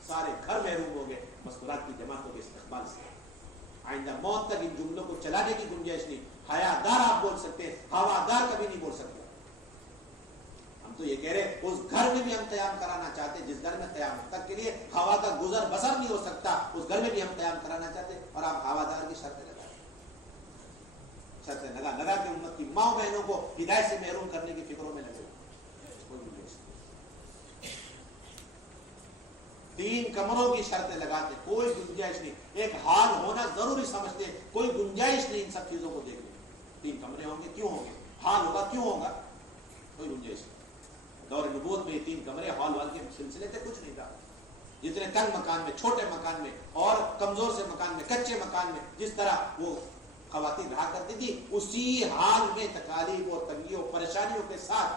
سارے گھر محروم ہو گئے مستورات کی جماعتوں کے استقبال سے. آئندہ موت تک ان جملوں کو چلانے کی گنجائش نہیں. حیادار آپ بول سکتے ہیں, ہوادار کبھی نہیں بول سکتے. ہم تو یہ کہہ رہے اس گھر میں بھی ہم قیام کرانا چاہتے ہیں جس گھر میں قیامت تک کے لیے ہوا کا گزر بسر نہیں ہو سکتا, اس گھر میں بھی ہم قیام کرانا چاہتے ہیں. اور آپ ہوادار کی شرطیں لگا کے امت کی ماں بہنوں کو ہدایت سے محروم کرنے کی فکروں میں لگے. کوئی گنجائش نہیں. 3 کمروں کی شرطیں لگاتے, کوئی گنجائش نہیں. ایک حال ہونا ضروری سمجھتے, کوئی گنجائش نہیں ان سب چیزوں کو دیکھنے. 3 کمرے ہوں گے کیوں ہوں گے, حال ہوگا کیوں ہوگا, کوئی گنجائش نہیں. دور نبوت میں 3 کمرے ہال وال کے سلسلے سے کچھ نہیں تھا. جتنے تنگ مکان میں, چھوٹے مکان میں اور کمزور سے مکان میں, کچے مکان میں جس طرح وہ خواتین رہا کرتی تھی, اسی حال میں تکالیف اور تنگیوں پریشانیوں کے ساتھ,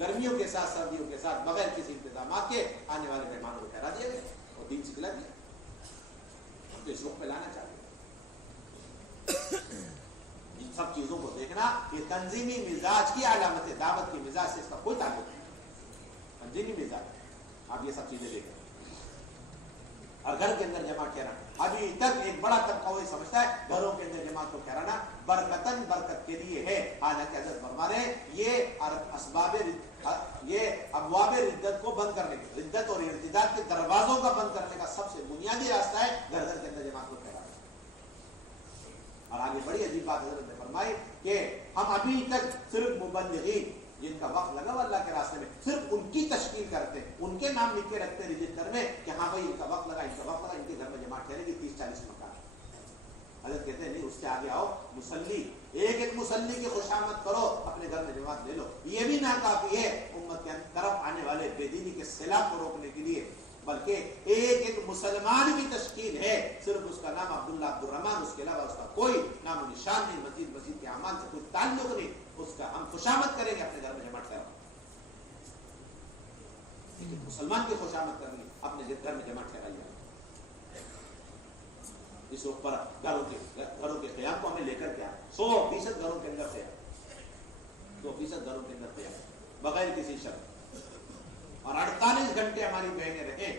گرمیوں کے ساتھ, سردیوں کے ساتھ, بغیر کسی انتظامات کے آنے والے مہمانوں کو ٹھہرا دیا گیا اور دین سکھلا دیا. ہم تو اس وقت پہ لانا چاہتے ہیں. ان سب چیزوں کو دیکھنا یہ تنظیمی مزاج کی علامت ہے. دعوت کی مزاج سے اس کا کوئی تعلق نہیں. تنظیمی مزاج آپ یہ سب چیزیں دیکھیں. اور گھر کے اندر جمع ٹھہرانا, ابھی تک ایک بڑا طبقہ وہی سمجھتا ہے گھروں کے اندر جماعت کو ٹھہرانا برکتاً برکت کے لیے ہے. حالانکہ حضرت فرما رہے ہیں یہ ابواب ردت کو بند کرنے کے, ردت اور ارتداد کے دروازوں کا بند کرنے کا سب سے بنیادی راستہ ہے گھر گھر کے اندر جماعت کو ٹھہرانا. اور آگے بڑی عجیب بات حضرت نے فرمائی کہ ہم ابھی تک صرف مبلغین جن کا وقت لگا ہوا اللہ کے راستے میں صرف ان کی تشکیل کرتے ہیں, ان کے نام لکھ کے رکھتے ہیں رجسٹر میں کہ ہاں بھائی ان کا وقت لگا, ان کا وقت لگا, ان کے گھر میں جماعت ٹھہرے گی 30-40 مکان. حضرت کہتے ہیں نہیں, اس سے آگے آؤ, مسلی ایک مسلی کی خوشامد کرو, اپنے گھر میں جماعت لے لو. یہ بھی ناکافی ہے امت کے طرف آنے والے بے دینی کے سیلاب کو روکنے کے لیے, بلکہ ایک مسلمان کی تشکیل ہے, صرف اس کا نام عبداللہ عبدالرحمان, اس کے علاوہ اس کا کوئی نام و نشان نہیں, مسجد کے اعمال سے کوئی تعلق نہیں. اس کا ہم خوشامد کریں گے, اپنے گھر میں جماعت ٹھہراؤ. مسلمان کی خوشامد کرنی, اپنے گھر میں جماعت ٹھہرائیے. اس وقت پر گھروں کے قیام کو ہمیں لے کر کے 100% گھروں کے اندر قیام, 100% گھروں کے اندر قیام بغیر کسی شرط. اور 48 گھنٹے ہماری بہنیں رہیں,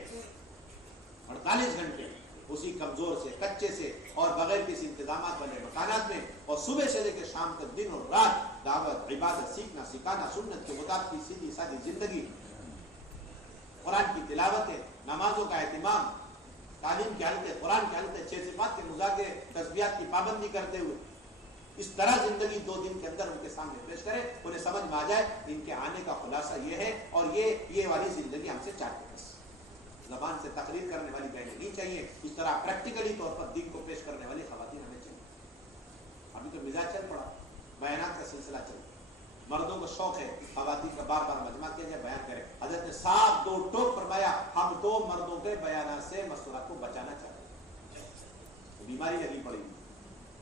48 گھنٹے اسی کمزور سے, کچے سے اور بغیر کسی انتظامات والے مکانات میں, اور صبح سے لے کے شام تک دن اور رات دعوت, عبادت, سیکھنا, سکھانا, سنت کے مطابق کی سیدھی سادی زندگی, قرآن کی تلاوتیں, نمازوں کا اہتمام, تعلیم کی حالتیں, قرآن کی حالتیں, 6 صفات کے مذاکرے, تسبیحات کی پابندی کرتے ہوئے اس طرح زندگی 2 دن کے اندر ان کے سامنے پیش کرے, انہیں سمجھ میں آ جائے ان کے آنے کا خلاصہ یہ ہے. اور یہ والی زندگی ہم سے چاہتے ہیں. زبان سے تقریر کرنے والی بہنیں نہیں چاہیے, اس طرح پریکٹیکلی طور پر دین کو پیش کرنے والی خواتین ہمیں چاہیے. ابھی تو مزاج چل پڑا, بیانات کا سلسلہ چل. مردوں کو شوق ہے خواتین کا بار بار مجمع کیا جائے, بیان کرے. حضرت نے صاف 2 ٹوک فرمایا, ہم تو مردوں کے بیانات سے مستورات کو بچانا چاہتے ہیں. بیماری لگی پڑی,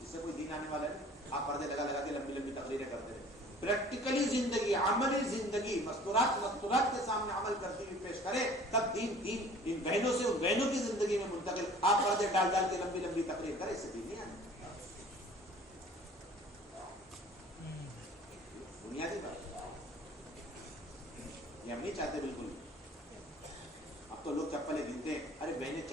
اس سے کوئی دین آنے والا ہے. آپ پردے لگا کے لمبی لمبی تقریریں کرتے رہے. پریکٹیکلی زندگی, عملی زندگی, مستورات کے سامنے عمل کرتی ہوئی پیش کرے, تب دین ان بہنوں سے ان بہنوں کی زندگی میں منتقل. آپ پردے ڈال کے لمبی لمبی تقریر کرے, اس سے دین نہیں آنے.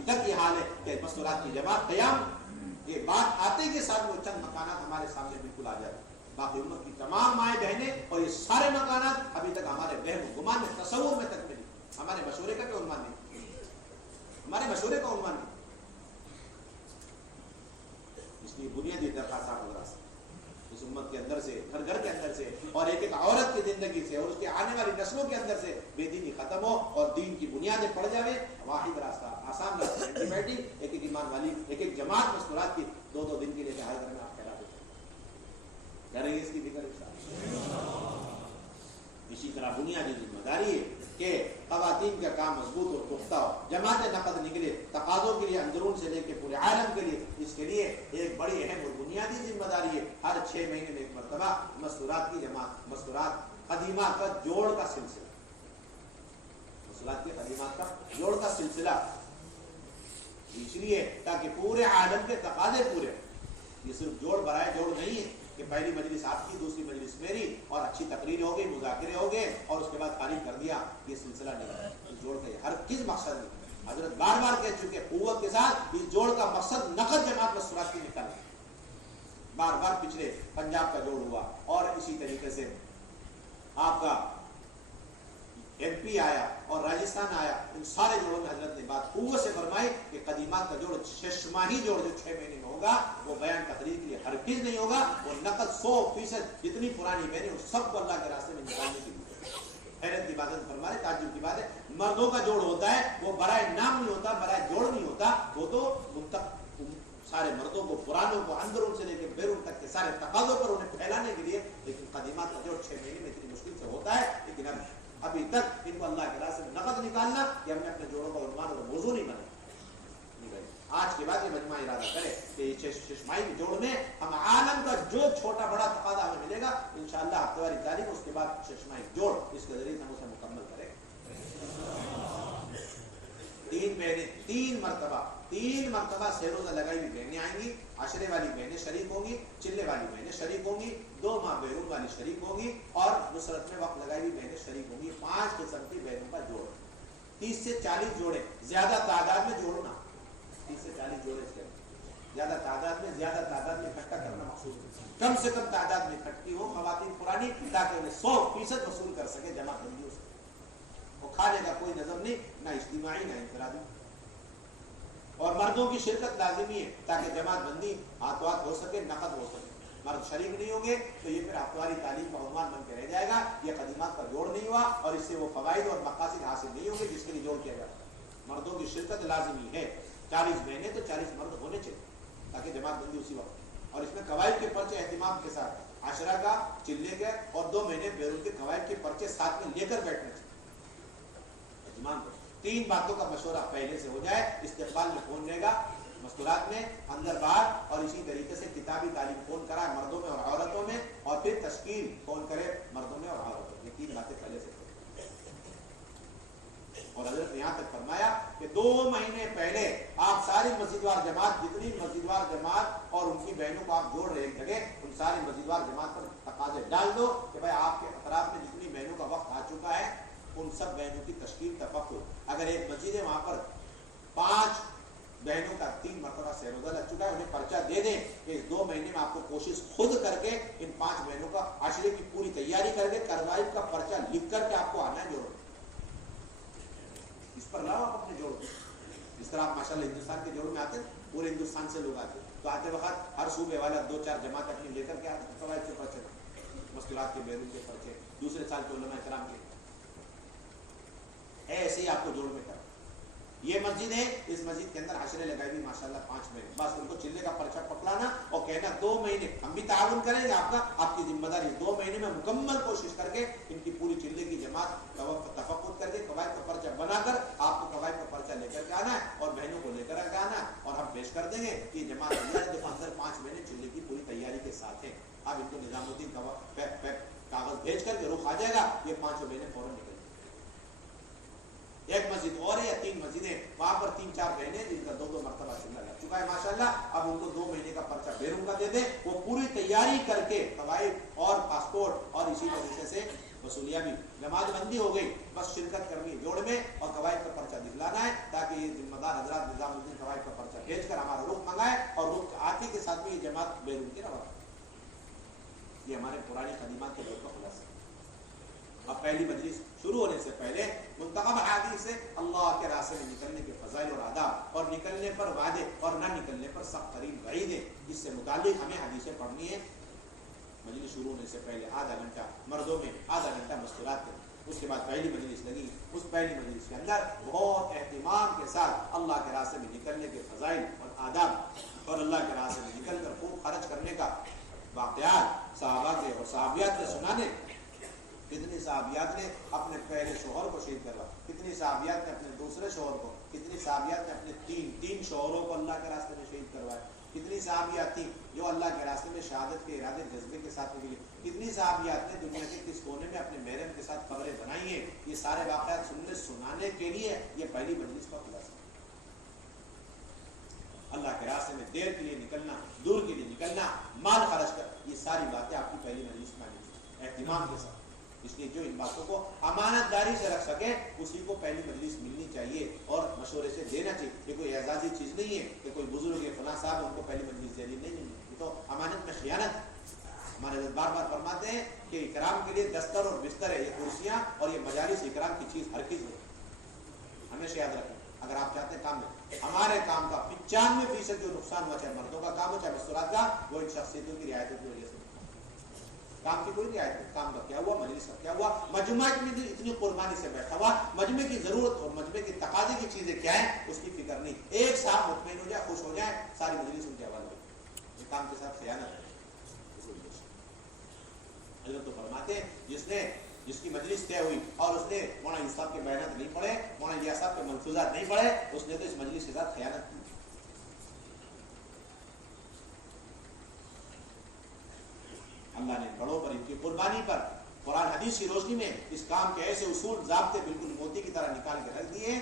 ابھی تک یہ حال ہے کہ مستورات کی جماعت قیام، یہ بات آتے کے ساتھ وہ چند مکانات ہمارے سامنے بالکل آ جاتے، باقی امت کی تمام مائیں بہنیں اور یہ سارے مکانات ابھی تک ہمارے وہم و گمان میں، تصور میں تک نہیں، ہمارے مشورے کا کوئی عنوان نہیں، ہمارے مشورے کا عنوان نہیں۔ اس لیے بنیادی درخواست آپ حضرات اس امت کے اندر سے، گھر گھر کے اندر سے، اور ایک ایک عورت کی زندگی سے اور اس کے آنے والی نسلوں کے اندر سے بے دینی ختم ہو اور دین کی بنیادیں پڑ جاوے۔ واحد راستہ، آسان راستہ، بیٹھی ایک ایک ایمان والی، ایک ایک جماعت مستورات کی 2-2 دن کے لیے کہ ہر گھر میں آپ پھیلا دیتے کریں گے اس کی فکر انشاءاللہ۔ اسی طرح بنیادی ذمہ داری ہے کہ خواتین کا کام مضبوط اور پختہ ہو، جماعت نقد نکلے تقاضوں کے لیے اندرون سے لے کے پورے عالم کے لیے۔ اس کے لیے ایک بڑی اہم اور بنیادی ذمہ داری ہے ہر 6 مہینے میں ایک مرتبہ مستورات کی جماعت، مستورات قدیمات کا جوڑ کا سلسلہ، مستورات کی قدیمات کا جوڑ کا سلسلہ، اس لیے تاکہ پورے عالم کے تقاضے پورے۔ یہ صرف جوڑ برائے جوڑ نہیں ہے کہ پہلی مجلس آپ کی، دوسری مجلس میری، اور اچھی تقریر ہو گئی، مذاکرے ہو گئے اور اس کے بعد خالی کر دیا، یہ سلسلہ نہیں ہے۔ اس جوڑ کا ہر کس مقصد میں حضرت بار بار کہہ چکے قوت کے ساتھ، اس جوڑ کا مقصد نقد جماعت مستورات کی نکالنا۔ بار بار پچھلے پنجاب کا جوڑ ہوا اور اسی طریقے سے آپ کا ایم پی آیا اور راجستھان آیا، ان سارے جوڑوں میں حضرت نے بات قوت سے فرمائی کہ قدیمات کا جوڑ 6 ماہی جوڑ جو 6 مہینے میں ہوگا وہ بیان تقریر کے لیے ہرگز نہیں ہوگا، وہ نقد 100% جتنی پرانی بہنیں ان سب کو اللہ کے راستے میں نکالنے کے لیے۔ حیرت کی بات ہے، فرمائے تعجب کی بات ہے، مردوں کا جوڑ ہوتا ہے وہ برائے نام نہیں ہوتا، برائے جوڑ نہیں ہوتا، وہ تو سارے مردوں کو، پرانوں کو، اندرون سے لے کے بیرون تک کے سارے تقاضوں پر انہیں پھیلانے کے لیے۔ لیکن قدیمات کا جوڑ 6 مہینے میں اتنی مشکل سے ہوتا ہے، لیکن ابھی تک ان کو اللہ کے راستے میں نقد نکالنا یہ ہم نے اپنے جوڑوں کا عنوان اور موضوع نہیں بنایا۔ آج کے بعد یہ مجمع ارادہ کرے کہ یہ 6 ماہی کے جوڑ میں ہم عالم کا جو چھوٹا بڑا تقاضا ہمیں ملے گا انشاءاللہ ہفتہ واری تعلیم، اس کے بعد 6 ماہی جوڑ اس کے ذریعے ہم اسے مکمل کریں۔ 3 مہینے 3 مرتبہ سیروزہ لگائی ہوئی بہنیں آئیں گی، عشرے والی بہنیں شریک ہوں گی، چلے والی بہنیں شریک ہوں گی، 2 ماہ بیرون والی شریک ہوں گی، اور نصرت میں وقت لگائی ہوئی بہنیں شریک ہوں گی۔ 5 قسم کی بہنوں کا جوڑ، 30 سے 40 جوڑے، زیادہ تعداد میں جوڑو نا، 30 سے 40 جوڑے اس کے زیادہ تعداد میں اکٹھا کرنا مقصود ہے۔ کم سے کم تعداد میں اکٹھی ہو خواتین پرانی، تاکہ انہیں 100% وصول کر سکے جماعت بندیوں سے۔ وہ کھانے کا کوئی نظم نہیں، نہ اجتماعی نہ انفرادی، اور مردوں کی شرکت لازمی ہے تاکہ جماعت بندی ہاتھ ہاتھ ہو سکے، نقد ہو سکے۔ مرد شریک نہیں ہوں گے تو یہ پھر ہفتواری تعلیم کا عنوان بن کے رہ جائے گا، یہ قدیمات کا جوڑ نہیں ہوا اور اس سے وہ فوائد اور مقاصد حاصل نہیں ہوں گے جس کے لیے جوڑ کیا جاتا ہے۔ مردوں کی شرکت لازمی ہے، 40 بہنیں تو 40 مرد ہونے چاہیے تاکہ جماعت بندی اسی وقت، اور اس میں قواعد کے پرچے اہتمام کے ساتھ، عشرہ کا، چلے کے اور 2 مہینے بیرون کے قواعد کے پرچے ساتھ میں لے کر بیٹھنے چاہیے اہتمام کو۔ 3 باتوں کا مشورہ پہلے سے ہو جائے، استقبال میں کون رہے گا مستورات میں، اندر باہر، اور اسی طریقے سے کتابی تعلیم کون کرائے مردوں میں اور عورتوں میں، اور پھر تشکیل کون کرے مردوں میں اور عورتوں میں۔ یہ 3 باتیں پہلے سے کریں۔ اور حضرت نے یہاں تک فرمایا کہ 2 مہینے پہلے آپ ساری مسجدوار جماعت، جتنی مسجدوار جماعت اور ان کی بہنوں کو آپ جوڑ رہے ایک جگہ، ان ساری مسجدوار جماعت پر تقاضے ڈال دو کہ بھائی آپ کے اطراف میں جتنی بہنوں کا وقت آ چکا ہے ان سب بہنوں کی تشکیل تفقد۔ اگر ایک مسجد ہے وہاں پر 5 بہنوں کا 3 مرتبہ سیروزہ لگ چکا ہے، انہیں پرچہ دے دیں کہ اس 2 مہینے میں آپ کو کوشش خود کر کے ان 5 بہنوں کا عشرے کی پوری تیاری کر کے قربائب کا پرچہ لکھ کر کے آپ کو آنا ہے جوڑو، اس پر لاؤ آپ اپنے جوڑ۔ اس طرح آپ ماشاءاللہ ہندوستان کے جوڑوں میں آتے ہیں، پورے ہندوستان سے لوگ آتے ہیں، تو آتے وقت ہر صوبے والا 2-4 جماعت اپنی لے کر کے آتے ہیں، قواعد کے پرچے، مشکلات کے بیرون کے پرچے، دوسرے سال کے علماء کرام کے، ایسے ہی آپ کو جوڑ میں کرو۔ یہ مسجد ہے، اس مسجد کے اندر عشرے لگائی ہوئی ماشاءاللہ 5 مہینے، بس ان کو چلے کا پرچہ پکڑانا اور کہنا 2 مہینے ہم بھی تعاون کریں گے، آپ کی ذمہ داری 2 مہینے میں مکمل کوشش کر کے ان کی پوری چلے کی جماعت تفقد کر کے قواعد کا پرچہ بنا کر آپ کو قواعد کا پرچہ لے کر کے آنا ہے اور بہنوں کو لے کر کے آنا ہے، اور ہم پیش کر دیں گے کہ جماعت اندر 5 مہینے چلے کی پوری تیاری کے ساتھ ہے۔ اب ان کو نظام الدین کاغذ بھیج کر کے رخ آ جائے گا، یہ 5 مہینے فوراً نکل ایک مسجد اور ہے یا 3 مسجدیں، وہاں پر 3-4 بہنیں جن کا 2 مرتبہ چلا لگ چکا ہے ماشاءاللہ، اب ان کو 2 مہینے کا پرچہ بیرون کا دے دیں، وہ پوری تیاری کر کے قواعد اور پاسپورٹ اور اسی طریقے سے وصولیہ بھی، جماعت بندی ہو گئی، بس شرکت کرنی ہے جوڑ میں اور قواعد کا پرچہ دکھلانا ہے، تاکہ یہ ذمہ دار حضرات نظام الدین قواعد کا پرچہ بھیج کر ہمارا رخ منگائے اور رخ آتے کے ساتھ بھی یہ جماعت بیرون کی روانہ۔ یہ ہمارے پرانے قدیمات کے دور کا خلاصہ ہے۔ اب پہلی مجلس شروع ہونے سے پہلے منتخب احادیث سے اللہ کے راستے میں نکلنے کے فضائل اور آداب اور نکلنے پر وعدے اور نہ نکلنے پر سخت ترین وعیدیں، اس سے متعلق ہمیں حدیثیں پڑھنی ہے۔ مجلس شروع ہونے سے پہلے آدھا گھنٹہ مردوں میں، آدھا گھنٹہ مستورات میں، اس کے بعد پہلی مجلس لگی، اس پہلی مجلس کے اندر بہت اہتمام کے ساتھ اللہ کے راستے میں نکلنے کے فضائل اور آداب اور اللہ کے راستے میں نکل کر خوب خرچ کرنے کا واقعات صحابہ کے اور صحابیات کے سنانے۔ کتنی صحابیات نے اپنے پہلے شوہر کو شہید کروا، کتنی صحابیات نے اپنے دوسرے شوہر کو، کتنی صحابیات نے اپنے تین شوہروں کو اللہ کے راستے میں شہید کروایا، کتنی صحابیات تھیں جو اللہ کے راستے میں شہادت کے ارادے جذبے کے ساتھ نکلی، کتنی صحابیات نے دنیا کے کس کونے میں اپنے محرم کے ساتھ قبریں بنائی ہیں۔ یہ سارے واقعات سنانے کے لیے یہ پہلی مجلس کا خلاصہ۔ اللہ کے راستے میں دیر کے لیے نکلنا، دور کے لیے نکلنا، مال خرچ کر، یہ ساری باتیں آپ کی پہلی مجلس میں آنی چاہیے اہتمام کے ساتھ۔ اس لیے جو ان باتوں کو امانت داری سے رکھ سکے اسی کو پہلی مجلس ملنی چاہیے اور مشورے سے دینا چاہیے۔ یہ کوئی اعزازی چیز نہیں ہے کہ کوئی بزرگ ہے فلاں صاحب ان کو پہلی مجلس دینی نہیں، یہ تو امانت میں خیانت ہے۔ ہمارے حضرت بار بار فرماتے ہیں کہ اکرام کے لیے دستر اور بستر ہے، یہ کرسیاں اور یہ مجالس اکرام کی چیز ہر چیز ہے، ہمیشہ یاد رکھیں۔ اگر آپ چاہتے ہیں کام میں ہمارے کام کا 95% جو نقصان ہوا، چاہے مردوں کا کام ہو چاہے مستورات کا، وہ ان شخصیتوں کی رعایتوں کی وجہ سے۔ کام کی کوئی رعایت نہیں، کام کا کیا ہوا، مجلس کا کیا ہوا، مجمع میں اتنی قربانی سے بیٹھا ہوا، مجمع کی ضرورت اور مجمع کی تقاضے کی چیزیں کیا ہیں اس کی فکر نہیں۔ ایک صاحب مطمئن ہو جائے، خوش ہو جائے، ساری مجلس ان کے حوالے ہو، یہ کام کے ساتھ خیانت ہے۔ حضرت تو فرماتے ہیں جس کی مجلس طے ہوئی اور اس نے مولانا یوسف صاحب کے بیانات نہیں پڑھے، مولانا الیاس صاحب کے ملفوظات نہیں پڑھے، اس نے تو اس مجلس کے ساتھ خیانت کی۔ اللہ نے بڑوں پر ان کی قربانی پر قرآن حدیث کی روشنی میں اس کام کے ایسے اصول ضابطے بالکل موتی کی طرح نکال کے رکھ دیے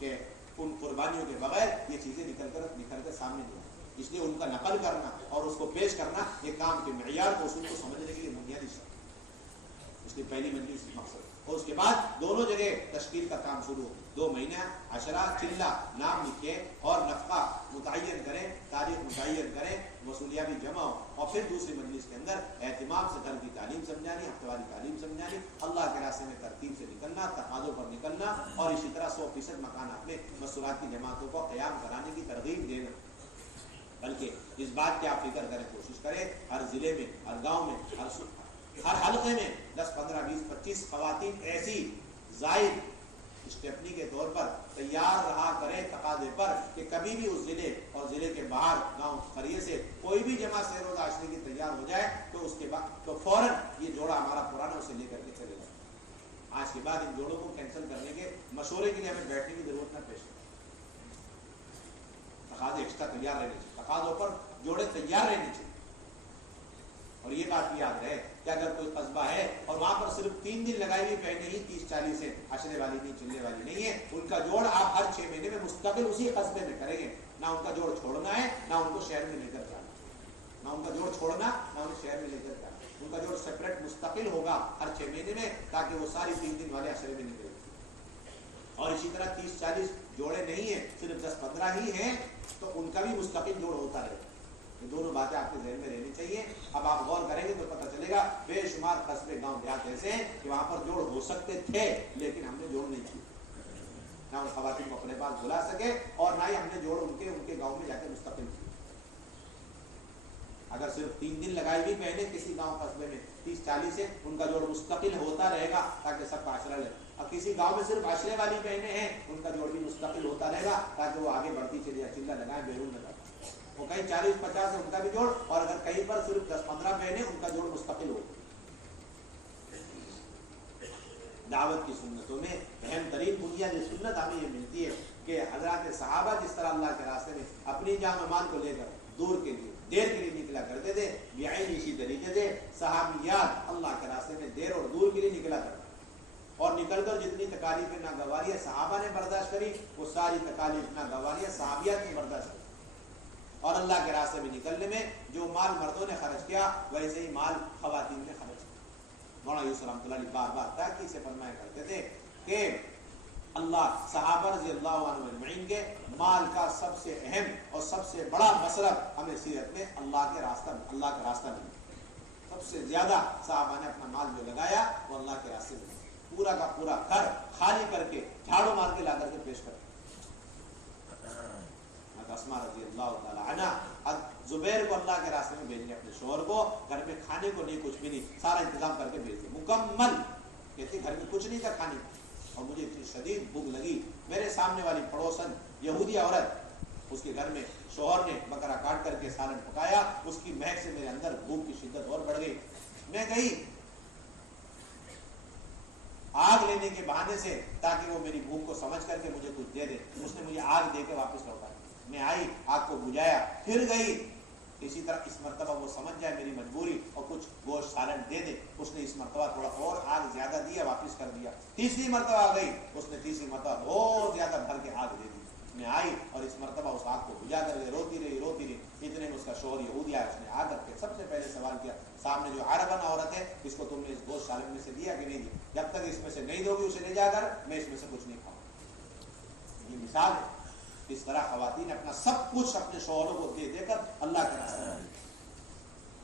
کہ ان قربانیوں کے بغیر یہ چیزیں نکل کر سامنے نہیں آتی۔ اس لیے ان کا نقل کرنا اور اس کو پیش کرنا یہ کام کے معیار کو اصول کو سمجھنے کے لیے بنیادی شرط، اس لیے پہلی مجلس مقصد۔ اور اس کے بعد دونوں جگہ تشکیل کا کام شروع ہو، 2 مہینے عشرہ چلہ نام لکھیں اور نفقہ متعین کریں، تاریخ متعین کریں، وصولیہ بھی جمع ہو، اور پھر دوسری مجلس کے اندر اہتمام سے گھر کی تعلیم سمجھانی، ہفتہ واری تعلیم سمجھانی، اللہ کے راستے میں ترتیب سے نکلنا، تقاضوں پر نکلنا، اور اسی طرح 100% مکانات میں مستورات کی جماعتوں کو قیام کرانے کی ترغیب دینا۔ بلکہ اس بات کی آپ فکر کریں، کوشش کریں ہر ضلع میں، ہر گاؤں میں، ہر حلقے میں 10 15 20 25 خواتین ایسی زائد اسٹیپنی کے طور پر تیار رہا کریں تقاضے پر کہ کبھی بھی اس ضلع اور ضلع کے باہر گاؤں قریے سے کوئی بھی جمع سیر و داشتہ کی تیار ہو جائے تو اس کے بعد تو فوراً یہ جوڑا ہمارا پرانا اسے لے کر کے چلے جائے۔ آج کے بعد ان جوڑوں کو کینسل کرنے کے مشورے کے لیے ہمیں بیٹھنے کی ضرورت نہ پیش ہے۔ تقاضے ایکسٹرا تیار رہنے چاہیے، تقاضوں پر جوڑے تیار رہنے چاہیے۔ اور یہ بات بھی یاد رہے کہ اگر کوئی قصبہ ہے اور وہاں پر صرف 3 دن لگائی ہوئی پہنے ہی 30 40 ہے، عشرے والی نہیں، چلنے والی نہیں ہے، ان کا جوڑ آپ ہر 6 مہینے میں مستقل اسی قصبے میں کریں گے، نہ ان کا جوڑ چھوڑنا ہے نہ ان کو شہر میں لے کر جانا، نہ ان کا جوڑ چھوڑنا نہ انہیں شہر میں لے کر جانا، ان کا جوڑ سیپریٹ مستقل ہوگا ہر 6 مہینے میں، تاکہ وہ ساری 3 دن والے عشرے میں نکلے۔ اور اسی طرح 30 40 جوڑے نہیں ہیں، صرف 10 15 ہی ہیں، تو ان کا بھی مستقل جوڑ ہوتا رہے۔ یہ دونوں باتیں آپ کے ذہن میں رہنی چاہیے۔ اب آپ غور کریں گے تو پتہ چلے گا بے شمار قصبے گاؤں دیہات ایسے ہیں کہ وہاں پر جوڑ ہو سکتے تھے لیکن ہم نے جوڑ نہیں کیے، نہ ان خواتین کو اپنے پاس بلا سکے اور نہ ہی ہم نے جوڑ ان کے گاؤں میں جا کے مستقل کیے۔ اگر صرف 3 دن لگائی ہوئی پہلے کسی گاؤں قصبے میں 30 40 ہے، ان کا جوڑ مستقل ہوتا رہے گا تاکہ سب کا عشرہ لے۔ اور کسی گاؤں میں صرف عشرے والی بہنیں ہیں، ان کا جوڑ بھی مستقل ہوتا رہے گا تاکہ وہ آگے بڑھتی چلی جائے، چلہ لگائیں بیرون لگائیں۔ وہ کہیں 40 50 ہے ان کا بھی جوڑ، اور اگر کہیں پر صرف 10 15 بہنیں ان کا جوڑ مستقل ہو۔ دعوت کی سنتوں میں اہم ترین بنیادی سنت ہمیں یہ ملتی ہے کہ حضرات صحابہ جس طرح اللہ کے راستے میں اپنی جان و مال کو لے کر دور کے لیے دیر کے لیے نکلا کرتے تھے، بیعین اسی طریقے سے صحابیات اللہ کے راستے میں دیر اور دور کے لیے نکلا کرتے، اور نکل کر جتنی تکالیف ناگواریاں صحابہ نے برداشت کری وہ ساری تکالیف ناگواریاں صحابیات نے برداشت کری. اور اللہ کے راستے میں نکلنے میں جو مال مردوں نے خرچ کیا ویسے ہی مال خواتین نے خرچ کیا. مولانا یوسف رحمۃ اللہ علیہ بار بار تاکید سے فرمایا کرتے تھے کہ اللہ صحابہ رضی اللہ عنہ اجمعین کے مال کا سب سے اہم اور سب سے بڑا مصرف ہمیں سیرت میں اللہ کا راستہ ملا. سب سے زیادہ صحابہ نے اپنا مال جو لگایا وہ اللہ کے راستے میں, پورا کا پورا گھر خالی کر کے جھاڑو مار کے لا کر کے پیش کر. اسماء رضی اللہ تعالی عنہ زبیر کو اللہ کے راستے میں بھیجنے, اپنے شوہر کو گھر میں کھانے کو نہیں کچھ بھی نہیں سارا انتظام کر کے بھیج دیا مکمل. کہتے گھر میں کچھ نہیں تھا کھانے اور مجھے اتنی شدید بھوک لگی. میرے سامنے والی پڑوسن یہودی عورت, اس کے گھر میں شوہر نے بکرا کاٹ کر کے سالن پکایا, اس کی مہک سے میرے اندر بھوک کی شدت اور بڑھ گئی. میں گئی آگ لینے کے بہانے سے تاکہ وہ میری بھوک کو سمجھ کر کے مجھے کچھ دے دے. اس نے مجھے آگ دے کے واپس لوٹا. میں آئی, آگ کو بجھایا, پھر گئی. اسی طرح اس مرتبہ وہ سمجھ جائے میری مجبوری اور کچھ گوشت سالن دے دے. اس نے اس مرتبہ تھوڑا اور آگ زیادہ دیا, واپس کر دیا. تیسری مرتبہ گئی, اس نے تیسری مرتبہ اور زیادہ بھر کے آگ دے دی. میں آئی اور اس مرتبہ اس آگ کو بجھا کر روتی رہی. اتنے میں اس کا شوہر یہودی آیا. اس نے آ کر کے سب سے پہلے سوال کیا, سامنے جو عربن عورت ہے اس کو تم نے اس گوشت سالن میں سے دیا کہ نہیں دیا؟ جب تک اس میں سے نہیں دو گی اسے لے جا کر میں اس میں سے کچھ نہیں کھاؤں. یہ مثال ہے. اس طرح خواتین اپنا سب کچھ اپنے شوہروں کو دے دے کر اللہ کے راستے میں,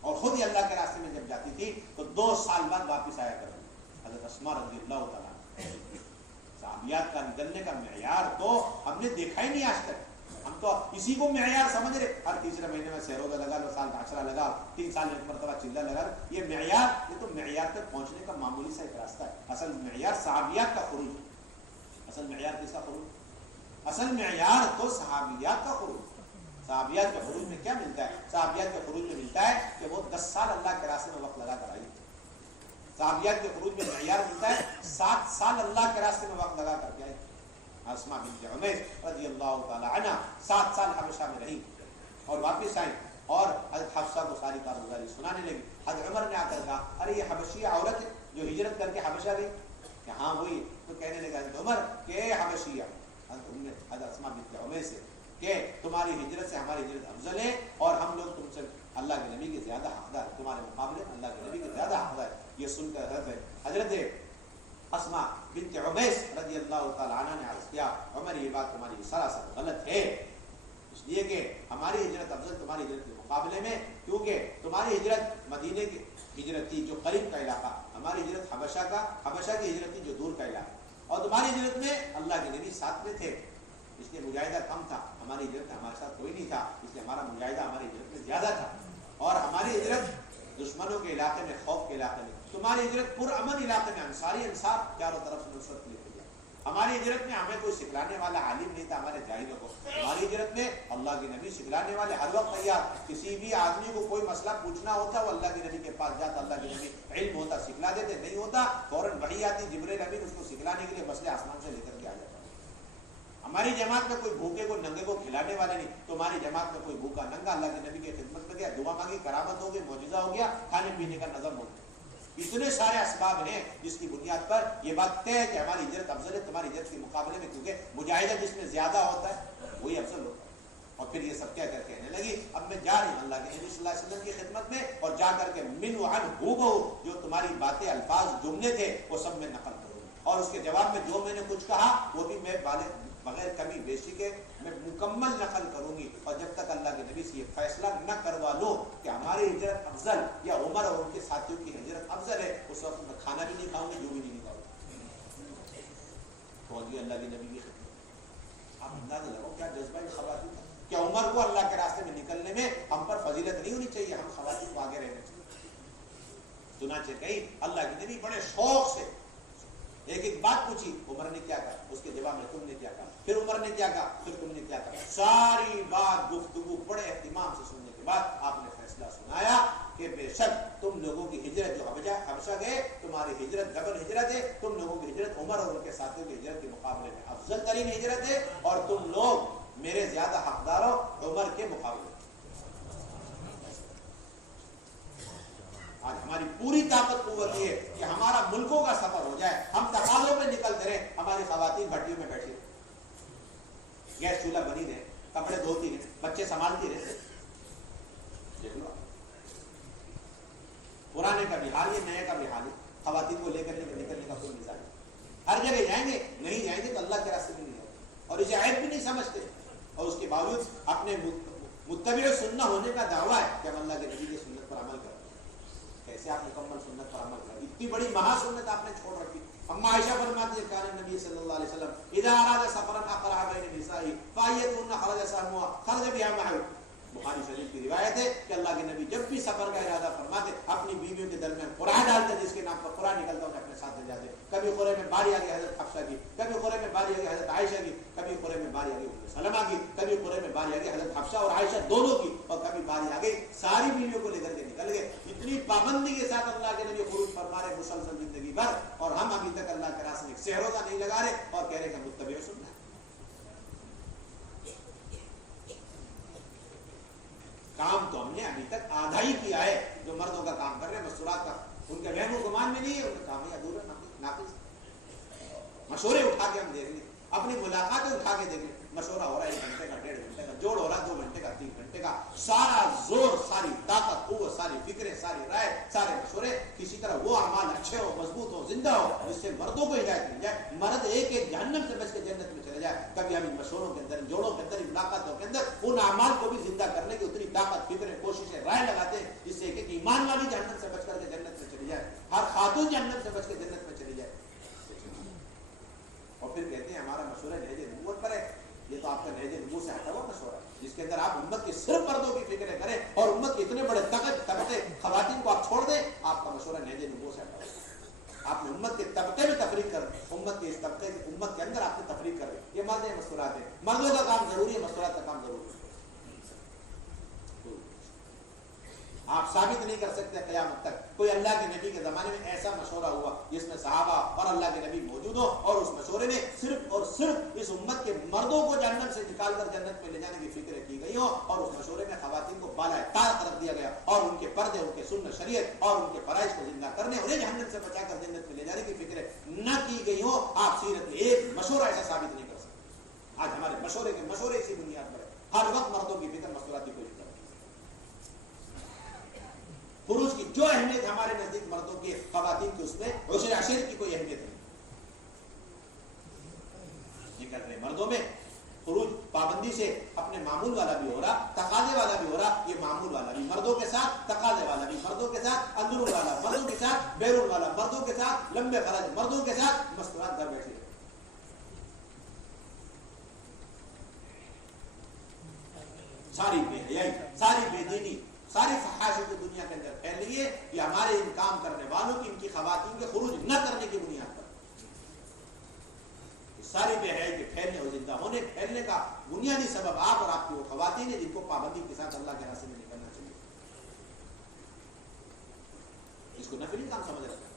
اور خود ہی اللہ کے راستے میں جب جاتی تھی تو 2 سال بعد واپس آیا کرتی. حضرت اسماء رضی اللہ تعالیٰ, صحابیات کا نکلنے کا معیار تو ہم نے دیکھا ہی نہیں آج تک. ہم تو اسی کو معیار سمجھ رہے, ہر تیسرے مہینے میں سہروزہ لگا لو, سال کا عشرہ لگا, 3 سال میں ایک مرتبہ چلہ لگا. یہ معیار, یہ تو معیار تک پہنچنے کا معمولی سا ایک راستہ ہے. اصل معیار صحابیات کا خروج ہے. اصل معیار کس کا خروج؟ اصل معیار تو صحابیات کا خروج. صحابیات کے خروج میں کیا ملتا ہے؟ صحابیات کے خروج میں ملتا ہے کہ وہ 10 سال اللہ کے راستے میں وقت لگا کر آئی. صحابیات کے خروج میں معیار ملتا ہے 7 سال اللہ کے راستے میں وقت لگا کر کے آئی. اسماء بنت عمیس رضی اللہ تعالی عنہ 7 سال حبشہ میں رہی اور واپس آئی اور حضرت حفصہ کو ساری کارگزاری سنانے لگی. حضرت عمر نے آ کر کہا, ارے یہ حبشیہ عورت ہے جو ہجرت کر کے حبشہ گئی, کہ ہاں وہی. تو کہنے لگا حضرت عمر کہ حبشیہ حضرت اسماء بنت عمیس سے کہ تمہاری ہجرت سے ہماری ہجرت افضل ہے اور ہم لوگ تم سے اللہ کے نبی کے زیادہ حقدار, تمہارے مقابلے میں اللہ کے نبی کے زیادہ حقدار. یہ سن کر حضرت اسماء بنت عمیس رضی اللہ تعالی عنہ نے عرض کیا, عمر یہ بات تمہاری سراسر غلط ہے, اس لیے کہ ہماری ہجرت افضل تمہاری ہجرت کے مقابلے میں, کیونکہ تمہاری ہجرت مدینے کی ہجرت تھی جو قریب کا علاقہ, ہماری ہجرت حبشہ کی ہجرت تھی جو دور کا علاقہ, اور تمہاری ہجرت میں اللہ کے نبی ساتھ میں تھے اس لیے مجاہدہ کم تھا. ہماری ہجرت میں ہمارے ساتھ کوئی نہیں تھا اس لیے ہمارا مجاہدہ ہماری ہجرت میں زیادہ تھا, اور ہماری ہجرت دشمنوں کے علاقے میں, خوف کے علاقے میں. تمہاری ہجرت پرامن علاقے میں, انصار چاروں طرف سے نصرت لے کے گیا. ہماری ہجرت میں ہمیں کوئی سکھلانے والا عالم نہیں تھا ہمارے جاہلوں کو. ہماری ہجرت میں اللہ کے نبی سکھلانے والے ہر وقت تیار. کسی بھی آدمی کو کوئی مسئلہ پوچھنا ہوتا وہ اللہ کے نبی کے پاس جاتا, اللہ کے نبی علم ہوتا سکھلا دیتے, نہیں ہوتا فوراً وحی آتی, جبرائیل امین اس کو سکھلانے کے لیے مسئلے آسمان سے لے کر کے آ جاتا. ہماری جماعت میں کوئی بھوکے کو ننگے کو کھلانے والے نہیں. تمہاری جماعت میں کوئی بھوکا ننگا اللہ کے نبی کی خدمت میں گیا, دعا مانگی, کرامت ہو گئی, معجزہ ہو گیا, کھانے پینے کا نظم ہو گیا. اتنے سارے اسباب ہیں جس کی بنیاد پر یہ بات طے ہے کہ ہماری ہجرت افضل ہے تمہاری ہجرت کے مقابلے میں, کیونکہ مجاہدہ جس میں زیادہ ہوتا ہے وہی افضل ہوتا ہے. اور پھر یہ سب کیا کر کہنے لگی, اب میں جا رہی ہوں اللہ کے نبی صلی اللہ علیہ وسلم کی خدمت میں, اور جا کر کے من وعن ہو جو تمہاری باتیں, الفاظ, جملے تھے وہ سب میں نقل کروں گی, اور اس کے جواب میں جو میں نے کچھ کہا وہ بھی میں بغیر کمی بیشی کے میں مکمل نقل کروں گی. اور جب تک اللہ کے نبی سے یہ فیصلہ نہ کروا لو کہ ہماری ہجرت افضل یا عمر اور ان کے ساتھیوں کی ہجرت افضل ہے, اس وقت میں کھانا بھی نہیں کھاؤں گی, جو بھی نہیں کھاؤں گی. تو اللہ کے نبی کی خدمت, آپ اندازہ لگاؤ کیا جذبہ خواتین تھا. کیا عمر کو اللہ کے راستے میں نکلنے میں ہم پر فضیلت نہیں ہونی چاہیے, ہم خواتین کو آگے رہنا چاہیے. چنانچہ کہیں اللہ کے نبی بڑے شوق سے ایک بات پوچھی, عمر نے کیا کہا, اس کے جواب میں تم نے کیا کہا, پھر عمر نے کیا کہا, پھر تم نے کیا کہا. ساری بات گفتگو بڑے اہتمام سے سننے کے بعد آپ نے فیصلہ سنایا کہ بے شک تم لوگوں کی ہجرت جو حبشہ گئے, تمہاری ہجرت ڈبل ہجرت ہے. تم لوگوں کی ہجرت عمر اور ان کے ساتھیوں کی ہجرت کے مقابلے میں افضل ترین ہجرت ہے, اور تم لوگ میرے زیادہ حقداروں عمر کے مقابلے. آج ہماری پوری طاقت قوت یہ ہے کہ ہمارا ملکوں کا سفر ہو جائے, ہم تقاضوں خواتین بھٹیوں میں بیٹھی رہے, گیس چولہا بنی رہے, کپڑے دھوتی رہے, بچے سنبھالتی رہے. دیکھ لو پرانے کا بھی حال ہے, نئے کا بھی حال ہے. خواتین کو لے کر نکلنے کا کوئی مزاج نہیں. ہر جگہ جائیں گے, نہیں جائیں گے تو اللہ کے راستے میں نہیں جائیں گے, اور اسے عیب بھی نہیں سمجھتے, اور اس کے باوجود اپنے متبع سنت ہونے کا دعویٰ ہے کہ ہم اللہ کے نبی کی سنت پر عمل کرتے ہیں. کیسے آپ مکمل سنت پر عمل کریں؟ اتنی بڑی مہا سنت آپ نے چھوڑ رکھی. اما عائشہ فرماتی ہے کان نبی صلی اللہ علیہ وسلم اذا اراد سفرا اقرع بین نساء فایتون خرج سهمها خرج بها معه. بخاری شریف کی روایت ہے کہ اللہ کے نبی جب بھی سفر کا ارادہ فرماتے اپنی بیویوں کے درمیان قرآن ڈالتے, جس کے نام پر قرآن نکلتا انہیں اپنے ساتھ لے جاتے. کبھی قرے میں باری آ گئی حضرت حفصہ کی, کبھی قرے میں باری آ گئی حضرت عائشہ کی, کبھی قرے میں باری آ گئی ام سلمہ کی, کبھی قرے میں باری آ گئی حضرت حفصہ اور عائشہ دونوں کی, اور کبھی باری آ گئی ساری بیویوں کو لے کر کے نکل گئے. اتنی پابندی کے ساتھ اللہ کے نبی خروج فرما رہے مسلسل زندگی بھر, اور ہم ابھی تک اللہ کے راستے میں سہروزہ نہیں لگا رہے اور کہہ رہے کہ متبع سننا. کام تو ہم نے ابھی تک آدھا ہی کیا ہے. جو مردوں کا کام کر رہے ہیں مستورات کا, ان کے وہم و گمان میں نہیں ہے, ان کا کام ہے ادھورا ناقص. مشورے اٹھا کے ہم دیکھ لیں, اپنی ملاقاتیں اٹھا کے دیکھ لیں, مشورہ ہو رہا ہے 1 گھنٹے کا, 1.5 گھنٹے کا, جوڑ ہو رہا ہے 2 گھنٹے کا, 3 گھنٹے کا, سارا زور, ساری طاقت, قوت, ساری فکریں, ساری رائے, سارے مشورے کسی طرح وہ اعمال اچھے ہو, مضبوط ہو, زندہ ہو, جس سے مردوں کو ہدایت مل جائے, مرد ایک ایک جہنم سے بچ کے جنت میں چلے جائے. کبھی ہم ان مشوروں کے اندر, ان جوڑوں کے اندر, ان ملاقاتوں کے اندر ان اعمال کو بھی زندہ کرنے کی اتنی طاقت, فکریں, کوششیں, رائے لگاتے ہیں جس سے ایک ایمان والی جہنم سے بچ کر کے جنت میں چلی جائے, ہر خاتون جہنم سے بچ کے جنت میں چلی جائے. اور پھر کہتے ہیں ہمارا مشورہ نہج نبوت پر ہے. یہ تو آپ کا نہج نبوت سے ہٹا ہوا مشورہ ہے, جس کے اندر آپ امت کے صرف مردوں کی فکریں کریں اور امت کے اتنے بڑے طبقے خواتین کو آپ چھوڑ دیں. آپ کا مشورہ نہج نبوت سے ہٹا ہوا. آپ نے امت کے طبقے میں تفریق کر, امت کے اس طبقے کے امت کے اندر آپ نے تفریق کر دی. یہ مرد مستورات ہیں, مردوں کا کام ضروری ہے, مستورات کا کام ضروری ہے. آپ ثابت نہیں کر سکتے قیامت تک کوئی اللہ کے نبی کے زمانے میں ایسا مشورہ ہوا جس میں صحابہ اور اللہ کے نبی موجود ہو, اور اس مشورے نے صرف اور صرف اس امت کے مردوں کو جہنم سے نکال کر جنت میں لے جانے کی فکریں کی گئی ہوں, اور اس مشورے میں خواتین کو بالائے طاقت رکھ دیا گیا, اور ان کے پردے, ان کے سنت شریعت اور ان کے فرائض کو زندہ کرنے, انہیں جہنم سے بچا کر جنت میں لے جانے کی فکریں نہ کی گئی ہوں. آپ سیرت میں ایک مشورہ ایسا ثابت نہیں کر سکتے. آج ہمارے مشورے کے مشورے اسی بنیاد پر ہے, ہر وقت مردوں کی فکر مستوراتی کوشش کرتے. خروج کی جو اہمیت ہمارے نزدیک مردوں کی, خواتین کی اس میں عشر عشر کی کوئی اہمیت نہیں. یہ کہتے ہیں مردوں میں خروج پابندی سے اپنے معمول والا بھی ہو رہا, تقاضے والا بھی ہو رہا. یہ معمول والا بھی مردوں کے ساتھ, تقاضے والا بھی مردوں کے ساتھ, اندرون والا مردوں کے ساتھ, بیرون والا مردوں کے ساتھ, لمبے خرچ مردوں کے ساتھ, مستورات گھر بیٹھے. ساری بے حیائی, ساری بے دینی, ساری فحاشی جو دنیا کے اندر پھیل رہی ہے, یہ ہمارے ان کام کرنے والوں کی, ان کی خواتین کے خروج نہ کرنے کی بنیاد پر. ساری بے حیائی کے پھیلنے اور زندہ ہونے, پھیلنے کا بنیادی سبب آپ اور آپ کی وہ خواتین ہیں جن کو پابندی کے ساتھ اللہ کے راستے میں نکلنا چاہیے. اس کو نفلی کام سمجھ رکھا.